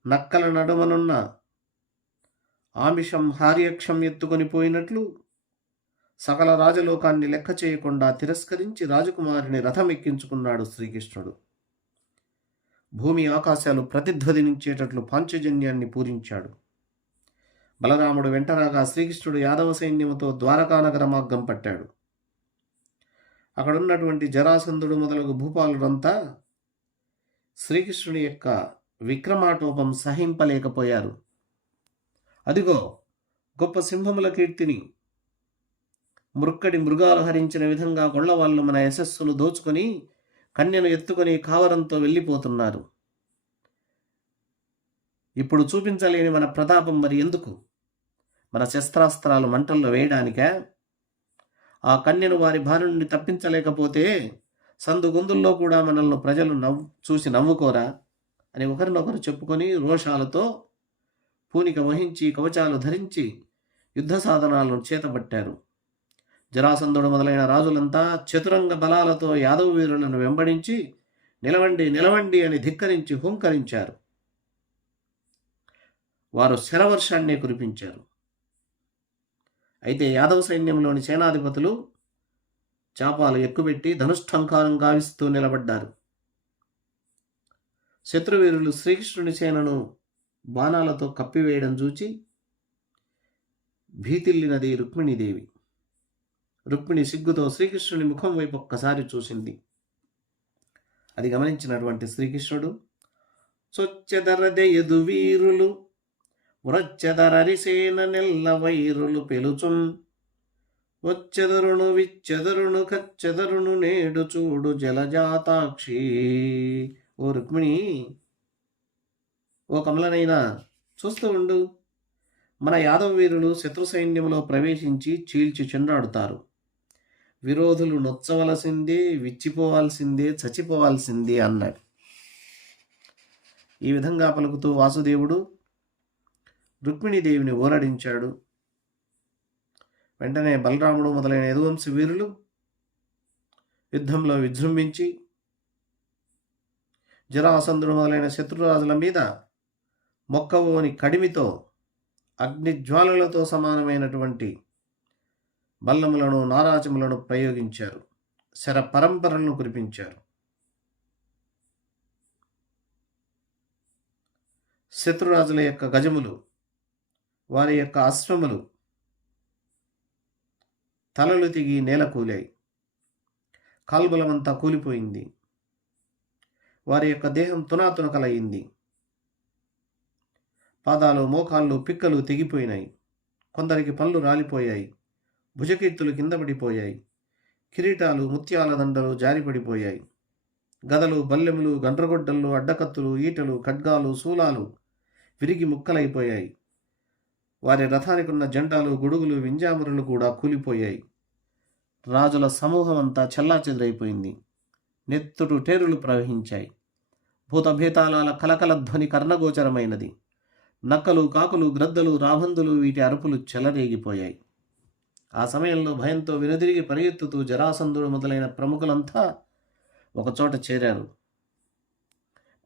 నక్కల నడుమనున్న ఆమిషం హార్యక్షం ఎత్తుకొని పోయినట్లు సకల రాజలోకాన్ని లెక్క చేయకుండా తిరస్కరించి రాజకుమారిని రథమెక్కించుకున్నాడు శ్రీకృష్ణుడు. భూమి ఆకాశాలు ప్రతిధ్వనించేటట్లు పాంచజన్యాన్ని పూరించాడు. బలరాముడు వెంటరాగా శ్రీకృష్ణుడు యాదవ సైన్యముతో ద్వారకానగర మార్గం పట్టాడు. అక్కడున్నటువంటి జరాసంధుడు మొదలగు భూపాలుడంతా శ్రీకృష్ణుని యొక్క విక్రమాటోపం సహింపలేకపోయారు. అదిగో గొప్ప సింహముల కీర్తిని మృక్కడి మృగాలు హరించిన విధంగా గొళ్ళవాళ్ళు మన యశస్సులు దోచుకొని కన్యను ఎత్తుకొని కావరంతో వెళ్ళిపోతున్నారు. ఇప్పుడు చూపించలేని మన ప్రతాపం మరి ఎందుకు? మన శస్త్రాస్త్రాలు మంటల్లో వేయడానికా? ఆ కన్యను వారి బారి నుండి తప్పించలేకపోతే సందుగొందుల్లో కూడా మనల్ని ప్రజలు చూసి నవ్వుకోరా అని ఒకరినొకరు చెప్పుకొని రోషాలతో పూనిక వహించి కవచాలు ధరించి యుద్ధ సాధనాలను చేతబట్టారు. జరాసంధుడు మొదలైన రాజులంతా చతురంగ బలాలతో యాదవ వీరులను వెంబడించి నిలవండి నిలవండి అని ధిక్కరించి హుంకరించారు. వారు శరవర్షాన్ని కురిపించారు. అయితే యాదవ సైన్యంలోని సేనాధిపతులు చాపాలు ఎక్కుపెట్టి ధనుష్టంకారం గావిస్తూ నిలబడ్డారు. శత్రువీరులు శ్రీకృష్ణుని సేనను బాణాలతో కప్పివేయడం చూచి భీతిల్లినది రుక్మిణీదేవి. రుక్మిణి సిగ్గుతో శ్రీకృష్ణుని ముఖం వైపు ఒక్కసారి చూసింది. అది గమనించినటువంటి శ్రీకృష్ణుడు సొచ్చెదరదెయదు వీరులు వ్రొచ్చెదరరిసేన నెల్ల వైరులు పెలుచున్ వచ్చెదరును విచ్చెదరును కచ్చెదరును నేడు చూడు జలజాతాక్షి. ఓ రుక్మిణి, ఓ కమలనైనా చూస్తూ ఉండు. మన యాదవ వీరులు శత్రు సైన్యంలో ప్రవేశించి చీల్చి చెండాడుతారు. విరోధులు నొచ్చవలసిందే, విచ్చిపోవాల్సిందే, చచ్చిపోవాల్సిందే అన్నాడు. ఈ విధంగా పలుకుతూ వాసుదేవుడు రుక్మిణీదేవిని ఓరడించాడు. వెంటనే బలరాముడు మొదలైన యదువంశ వీరులు యుద్ధంలో విజృంభించి జరాసంధుడు మొదలైన శత్రురాజుల మీద మొక్కవోని కడిమితో అగ్నిజ్వాలలతో సమానమైనటువంటి బల్లములను నారాచములను ప్రయోగించారు. శర పరంపరలను కురిపించారు. శత్రురాజుల యొక్క గజములు, వారి యొక్క అశ్వములు తలలు తిగి నేల కూలాయి. కాల్బలమంతా కూలిపోయింది. వారి యొక్క దేహం తునాతునకలయ్యింది. పాదాలు, మోకాళ్ళు, పిక్కలు తెగిపోయినాయి. కొందరికి పళ్ళు రాలిపోయాయి. భుజకీర్తులు కింద పడిపోయాయి. కిరీటాలు, ముత్యాల దండలు జారిపడిపోయాయి. గదలు, బల్లెములు, గండ్రగొడ్డళ్ళు, అడ్డకత్తులు, ఈటలు, ఖడ్గాలు, శూలాలు విరిగి ముక్కలైపోయాయి. వారి రథానికి ఉన్న జెండాలు, గొడుగులు, వింజామరులు కూడా కూలిపోయాయి. రాజుల సమూహం అంతా చెల్లాచెదురైపోయింది. నెత్తురు టేరులు ప్రవహించాయి. భూతభేతాళాల కలకల ధ్వని కర్ణగోచరమైనది. నక్కలు, కాకులు, గ్రద్దలు, రాబందులు వీటి అరుపులు చెలరేగిపోయాయి. ఆ సమయంలో భయంతో వెనుదిరిగి పరిగెత్తుతూ జరాసంధుడు మొదలైన ప్రముఖులంతా ఒకచోట చేరారు.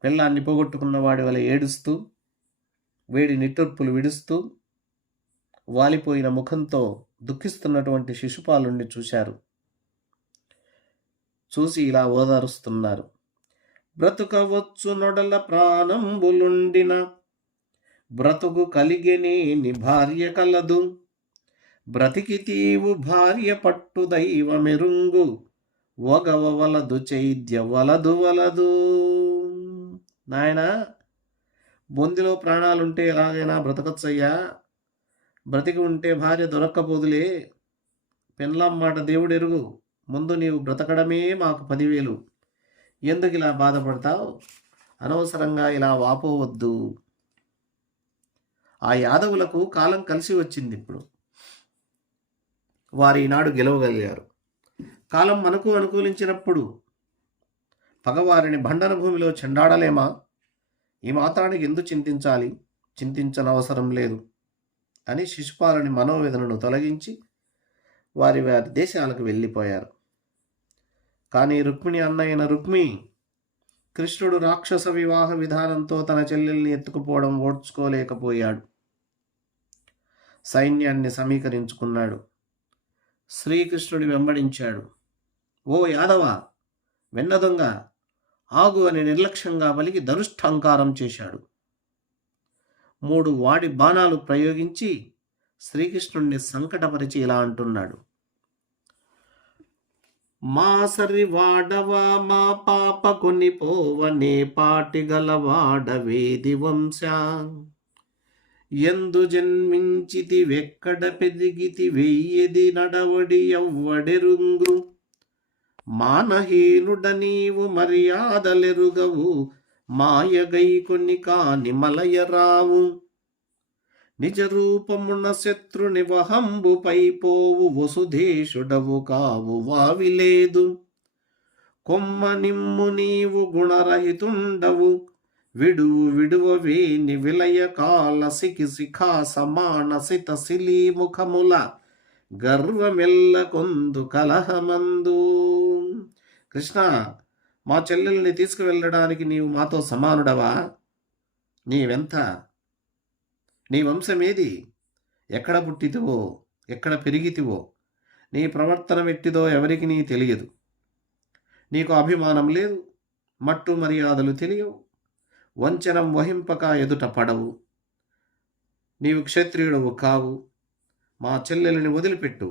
పెళ్ళాన్ని పోగొట్టుకున్న వాడి వలె ఏడుస్తూ, వేడి నిట్టూర్పులు విడుస్తూ, వాలిపోయిన ముఖంతో దుఃఖిస్తున్నటువంటి శిశుపాలుణ్ణి చూశారు. చూసి ఇలా ఓదారుస్తున్నారు. బ్రతుకవచ్చు నొడల ప్రాణంబులుండిన బ్రతుకు కలిగెనేని భార్య కలదు. బ్రతికి తీవు భార్య పట్టు దైవమెరుంగు ఒగవలదు చైద్య వలదు వలదు. నాయనా, బొందిలో ప్రాణాలుంటే ఎలాగైనా బ్రతకచ్చయ్యా. బ్రతికి ఉంటే భార్య దొరక్కపోదులే. పెన్లాం మాట దేవుడెరుగు. ముందు నీవు బ్రతకడమే మాకు 10,000. ఎందుకు ఇలా బాధపడతావు? అనవసరంగా ఇలా వాపోవద్దు. ఆ యాదవులకు కాలం కలిసి వచ్చింది. ఇప్పుడు వారు ఈనాడు గెలవగలిగారు. కాలం మనకు అనుకూలించినప్పుడు పగవారిని బండన భూమిలో చెండాడలేమా? ఈ మాత్రానికి ఎందుకు చింతించాలి? చింతించనవసరం లేదు అని శిశుపాలుని మనోవేదనను తొలగించి వారి దేశాలకు వెళ్ళిపోయారు. కానీ రుక్మిణి అన్నయ్యన రుక్మి కృష్ణుడు రాక్షస వివాహ విధానంతో తన చెల్లెల్ని ఎత్తుకుపోవడం ఓడ్చుకోలేకపోయాడు. సైన్యాన్ని సమీకరించుకున్నాడు. శ్రీకృష్ణుడి వెంబడించాడు. ఓ యాదవ, వెన్న దొంగ, ఆగు అని నిర్లక్ష్యంగా పలికి ధనుష్ఠంకారం చేశాడు. 3 వాడి బాణాలు ప్రయోగించి శ్రీకృష్ణుడిని సంకటపరిచి ఇలా అంటున్నాడు. మా సరి వాడవా మా పాప కొనిపోవనే పాటిగల వాడవేది వంశ. ఎందు జన్మించితి వెక్కడ పెరిగితి వెయ్యది నడవడి ఎవ్వడెరుంగు. మానహీనుడ నీవు మర్యాదలెరుగవు మాయగై కొన్ని కాని మలయరావు. నిజ రూపమున శత్రుని వహంబుపై పోవు వసుధేశుడవు కావు వావిలేదు. కొమ్మ నిమ్ము నీవు గుణరహితుండవు విడువవేని విలయ కాల సికి శిఖా సమాన సిత శిలీముఖముల గర్వమెల్ల కొందు కలహమందు. కృష్ణ, మా చెల్లెల్ని తీసుకువెళ్ళడానికి నీవు మాతో సమానుడవా? నీవెంత? నీ వంశమేది? ఎక్కడ పుట్టితివో, ఎక్కడ పెరిగితివో, నీ ప్రవర్తన వెట్టిదో ఎవరికి నీ తెలియదు. నీకు అభిమానం లేదు, మట్టు మర్యాదలు తెలియవు, వంచనం వహింపక ఎదుట పడవు. నీవు క్షత్రియుడవు కావు. మా చెల్లెలిని వదిలిపెట్టు.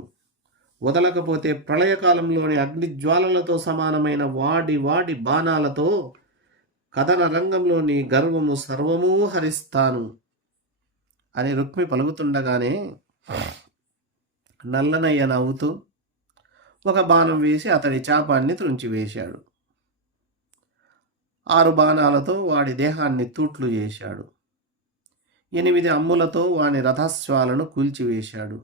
వదలకపోతే ప్రళయకాలంలోని అగ్నిజ్వాలలతో సమానమైన వాడి వాడి బాణాలతో కథన రంగంలో నీ గర్వము సర్వమూ హరిస్తాను అని రుక్మి పలుకుతుండగానే నల్లనయ్య నవ్వుతూ ఒక బాణం వేసి అతడి చాపాన్ని త్రుంచివేశాడు. 6 బాణాలతో వాడి దేహాన్ని తూట్లు చేశాడు. 8 అమ్ములతో వాని రథస్వాలను కూల్చివేశాడు.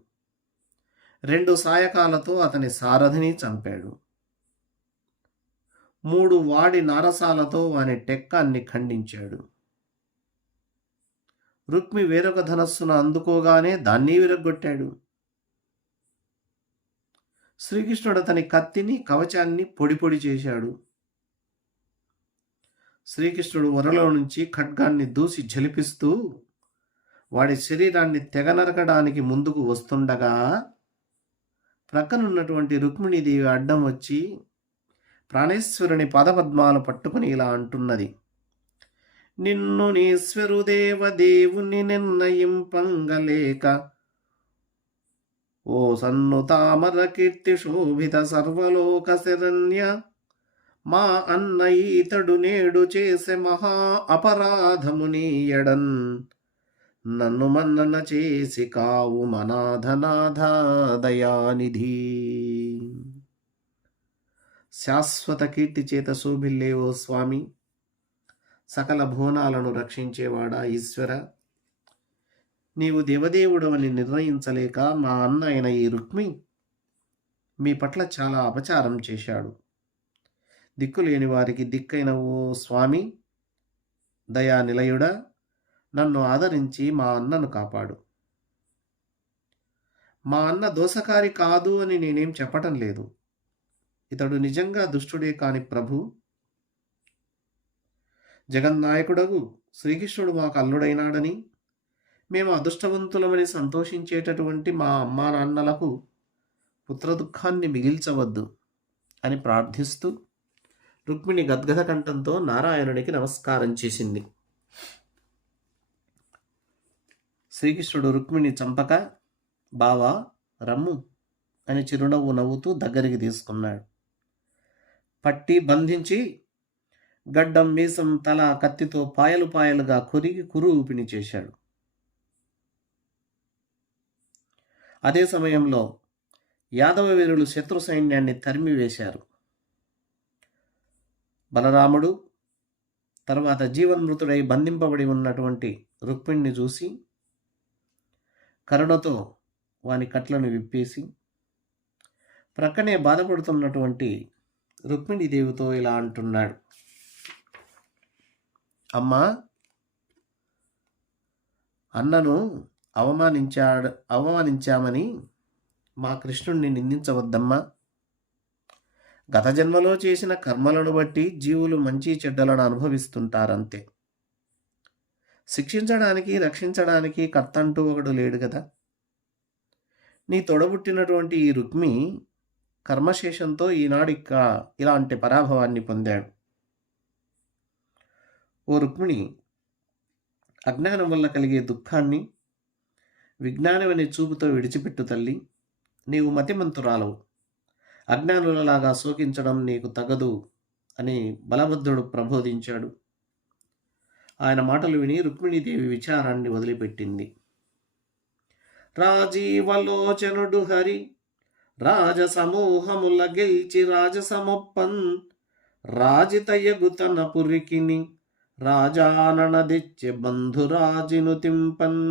2 సాయకాలతో అతని సారథిని చంపాడు. 3 వాడి నారసాలతో వాని టెక్కాన్ని ఖండించాడు. రుక్మి వేరొక ధనస్సును అందుకోగానే దాన్ని విరగ్గొట్టాడు. శ్రీకృష్ణుడు అతని కత్తిని కవచాన్ని పొడి పొడి చేశాడు. శ్రీకృష్ణుడు వరలో నుంచి ఖడ్గాన్ని దూసి ఝలిపిస్తూ వాడి శరీరాన్ని తెగనరకడానికి ముందుకు వస్తుండగా ప్రక్కనున్నటువంటి రుక్మిణీదేవి అడ్డం వచ్చి ప్రాణేశ్వరుని పాదపద్మాలు పట్టుకుని ఇలా అంటున్నది: నిన్ను నీశ్వరుదేవ దేవుని నిర్ణయింపంగలేక, ఓ సన్ను తామర కీర్తి శోభిత సర్వలోక శరణ్య, మా అన్న ఈతడు నేడు చేసే మహా అపరాధమునీయడన్, నన్ను మన్నన చేసి కావు మనాథనాథ దయానిధి. శాశ్వత కీర్తి చేత శోభిల్లే ఓ స్వామి, సకల భువనాలను రక్షించేవాడా ఈశ్వర, నీవు దేవదేవుడవని నిర్ణయించలేక మా అన్న అయిన ఈ రుక్మి మీ పట్ల చాలా అపచారం చేశాడు. దిక్కులేని వారికి దిక్కైన ఓ స్వామి, దయా నిలయుడా, నన్ను ఆదరించి మా అన్నను కాపాడు. మా అన్న దోసకారి కాదు అని నేనేం చెప్పటం లేదు. ఇతడు నిజంగా దుష్టుడే కాని ప్రభు, జగన్నాయకుడగు శ్రీకృష్ణుడు మాకు అల్లుడైనాడని, మేము అదృష్టవంతులమని సంతోషించేటటువంటి మా అమ్మా నాన్నలకు పుత్రదుఃఖాన్ని మిగిల్చవద్దు అని ప్రార్థిస్తూ రుక్మిణి గద్గద కంఠంతో నారాయణునికి నమస్కారం చేసింది. శ్రీకృష్ణుడు రుక్మిణి చంపక, బావా రమ్ము అని చిరునవ్వు నవ్వుతూ దగ్గరికి తీసుకున్నాడు. పట్టి బంధించి గడ్డం, మీసం, తల కత్తితో పాయలు పాయలుగా కొరికి కురూపిని చేశాడు. అదే సమయంలో యాదవ వీరులు శత్రు సైన్యాన్ని తరిమివేశారు. బలరాముడు తర్వాత జీవన్మృతుడై బంధింపబడి ఉన్నటువంటి రుక్మిణిని చూసి కరుణతో వాని కట్లను విప్పేసి ప్రక్కనే బాధపడుతున్నటువంటి రుక్మిణీదేవితో ఇలా అంటున్నాడు: అమ్మా, అన్నను అవమానించామని మా కృష్ణుణ్ణి నిందించవద్దమ్మా. గత జన్మలో చేసిన కర్మలను బట్టి జీవులు మంచి చెడ్డలను అనుభవిస్తుంటారంతే. శిక్షించడానికి, రక్షించడానికి కర్త అంటూ ఒకడు లేడు కదా. నీ తొడబుట్టినటువంటి ఈ రుక్మి కర్మశేషంతో ఈనాడు ఇలాంటి పరాభవాన్ని పొందాడు. ఓ రుక్మిణి, అజ్ఞానం వల్ల కలిగే దుఃఖాన్ని విజ్ఞానమనే చూపుతో విడిచిపెట్టు తల్లి. నీవు మతిమంతురాలవు. అజ్ఞానులలాగా శోకించడం నీకు తగదు అని బలభద్రుడు ప్రబోధించాడు. ఆయన మాటలు విని రుక్మిణీదేవి విచారాన్ని వదిలిపెట్టింది. రాజీవలోచనుడు హరి రాజసమూహముల గెల్చి రాజసమొప్పన్, రాజితయగుతన పురికిని రాజాననదెచ్చె బంధురాజిను తింపన్.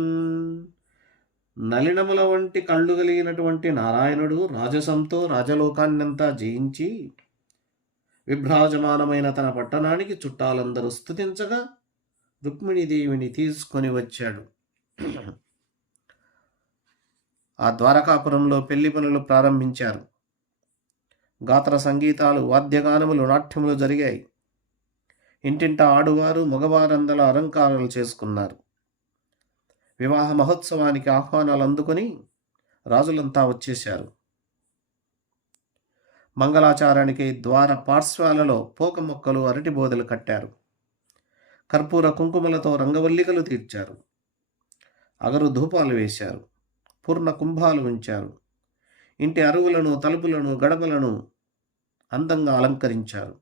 నలినముల వంటి కళ్ళు కలిగినటువంటి నారాయణుడు రాజసంతో రాజలోకాన్నంతా జయించి విభ్రాజమానమైన తన పట్టణానికి చుట్టాలందరూ స్తుతించగా రుక్మిణీదేవిని తీసుకొని వచ్చాడు. ఆ ద్వారకాపురంలో పెళ్లి పనులు ప్రారంభించారు. గాత్ర సంగీతాలు, వాద్యగానములు, నాట్యములు జరిగాయి. ఇంటింటా ఆడువారు మగవారందరూ అలంకారాలు చేసుకున్నారు. వివాహ మహోత్సవానికి ఆహ్వానాలు అందుకొని రాజులంతా వచ్చేశారు. మంగళాచారానికి ద్వార పార్శ్వాలలో పోక మొక్కలు, అరటి బోదెలు కట్టారు. కర్పూర కుంకుమలతో రంగవల్లికలు తీర్చారు. అగరు ధూపాలు వేశారు. పూర్ణ కుంభాలు ఉంచారు. ఇంటి అరుగులను, తలుపులను, గడపలను అందంగా అలంకరించారు.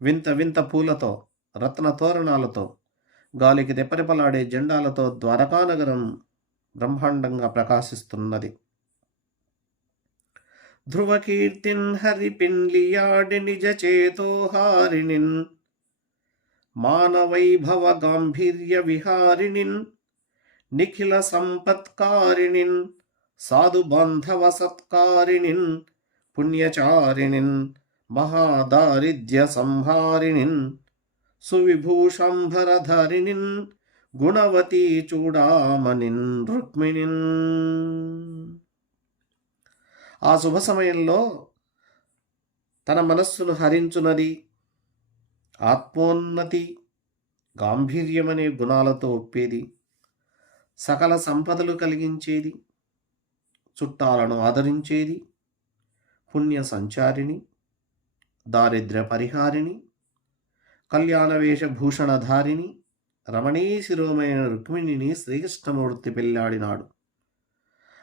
వింత వింత పూలతో, రత్న తోరణాలతో, గాలికి రెపరెపలాడే జెండాలతో ద్వారకానగరం బ్రహ్మాండంగా ప్రకాశిస్తున్నది. ధ్రువకీర్తిన్ హరిపిన్లియాడి నిజ చేతోహారిణిన్ మానవైభవ గాంభీర్య విహారిణిన్ నిఖిల సంపత్కారిణిన్ సాధు బాంధవ సత్కారిణిన్ పుణ్యచారిణిన్ మహాదారిద్ర్య సంహారిణిన్ సువిభూషంభరధరిణిన్ గుణవతీ చూడామణిన్ రుక్మిణిన్. ఆ శుభ సమయంలో తన మనస్సును హరించునది, ఆత్మోన్నతి, గాంభీర్యమనే గుణాలతో ఒప్పేది, సకల సంపదలు కలిగించేది, చుట్టాలను ఆదరించేది, పుణ్య సంచారిణి, దారిద్ర్య పరిహారిణి, కళ్యాణ వేషభూషణధారిణి, రమణీ శిరోమైన రుక్మిణిని శ్రీకృష్ణమూర్తి పెళ్ళాడినాడు.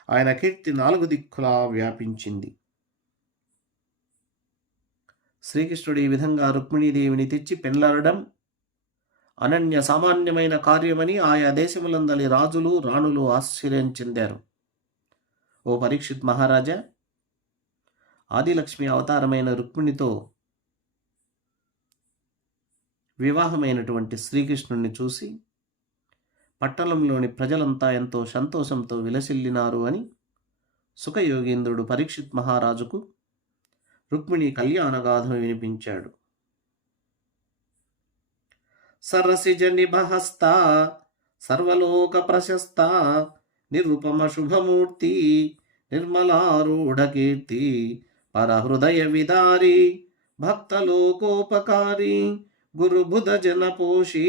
ఆయన కీర్తి 4 దిక్కులా వ్యాపించింది. శ్రీకృష్ణుడు ఈ విధంగా రుక్మిణీదేవిని తెచ్చి పెళ్లాడడం అనన్య సామాన్యమైన కార్యమని ఆయా దేశములందలి రాజులు, రాణులు ఆశ్చర్యం చెందారు. ఓ పరీక్షిత్ మహారాజా, ఆదిలక్ష్మి అవతారమైన రుక్మిణితో వివాహమైనటువంటి శ్రీకృష్ణుణ్ణి చూసి పట్టణంలోని ప్రజలంతా ఎంతో సంతోషంతో విలసిల్లినారు అని సుఖయోగేంద్రుడు పరీక్షిత్ మహారాజుకు రుక్మిణి కళ్యాణగాథను వినిపించాడు. సరసిజ నిభహస్త సర్వలోక ప్రశస్త నిరుపమ శుభమూర్తి నిర్మలారూఢ కీర్తి పరహృదయ విదారి భక్తలోకోపకారి గురుబుధ జనపోషి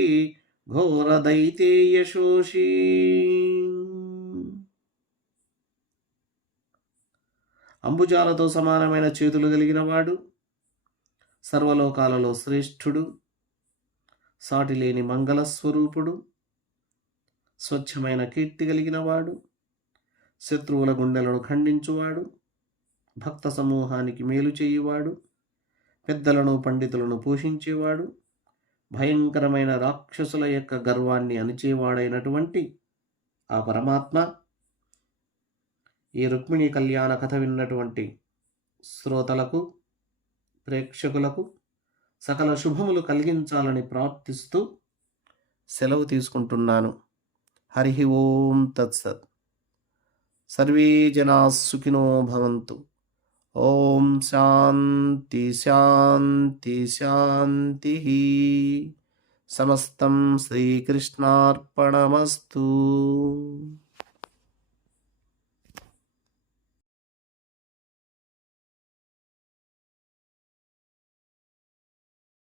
ఘోర దైతేయశోషి. అంబుజాలతో సమానమైన చేతులు కలిగినవాడు, సర్వలోకాలలో శ్రేష్ఠుడు, సాటిలేని మంగళస్వరూపుడు, స్వచ్ఛమైన కీర్తి కలిగినవాడు, శత్రువుల గుండెలను ఖండించువాడు, భక్త సమూహానికి మేలు చేయువాడు, పెద్దలను పండితులను పోషించేవాడు, భయంకరమైన రాక్షసుల యొక్క గర్వాన్ని అణిచేవాడైనటువంటి ఆ పరమాత్మ ఈ రుక్మిణి కళ్యాణ కథ విన్నటువంటి శ్రోతలకు, ప్రేక్షకులకు సకల శుభములు కలిగించాలని ప్రార్థిస్తూ సెలవు తీసుకుంటున్నాను. హరి ఓం తత్సత్. సర్వే జనా సుఖినో భవంతు. ఓం శాంతి శాంతి శాంతి. సమస్తం శ్రీకృష్ణార్పణమస్తు.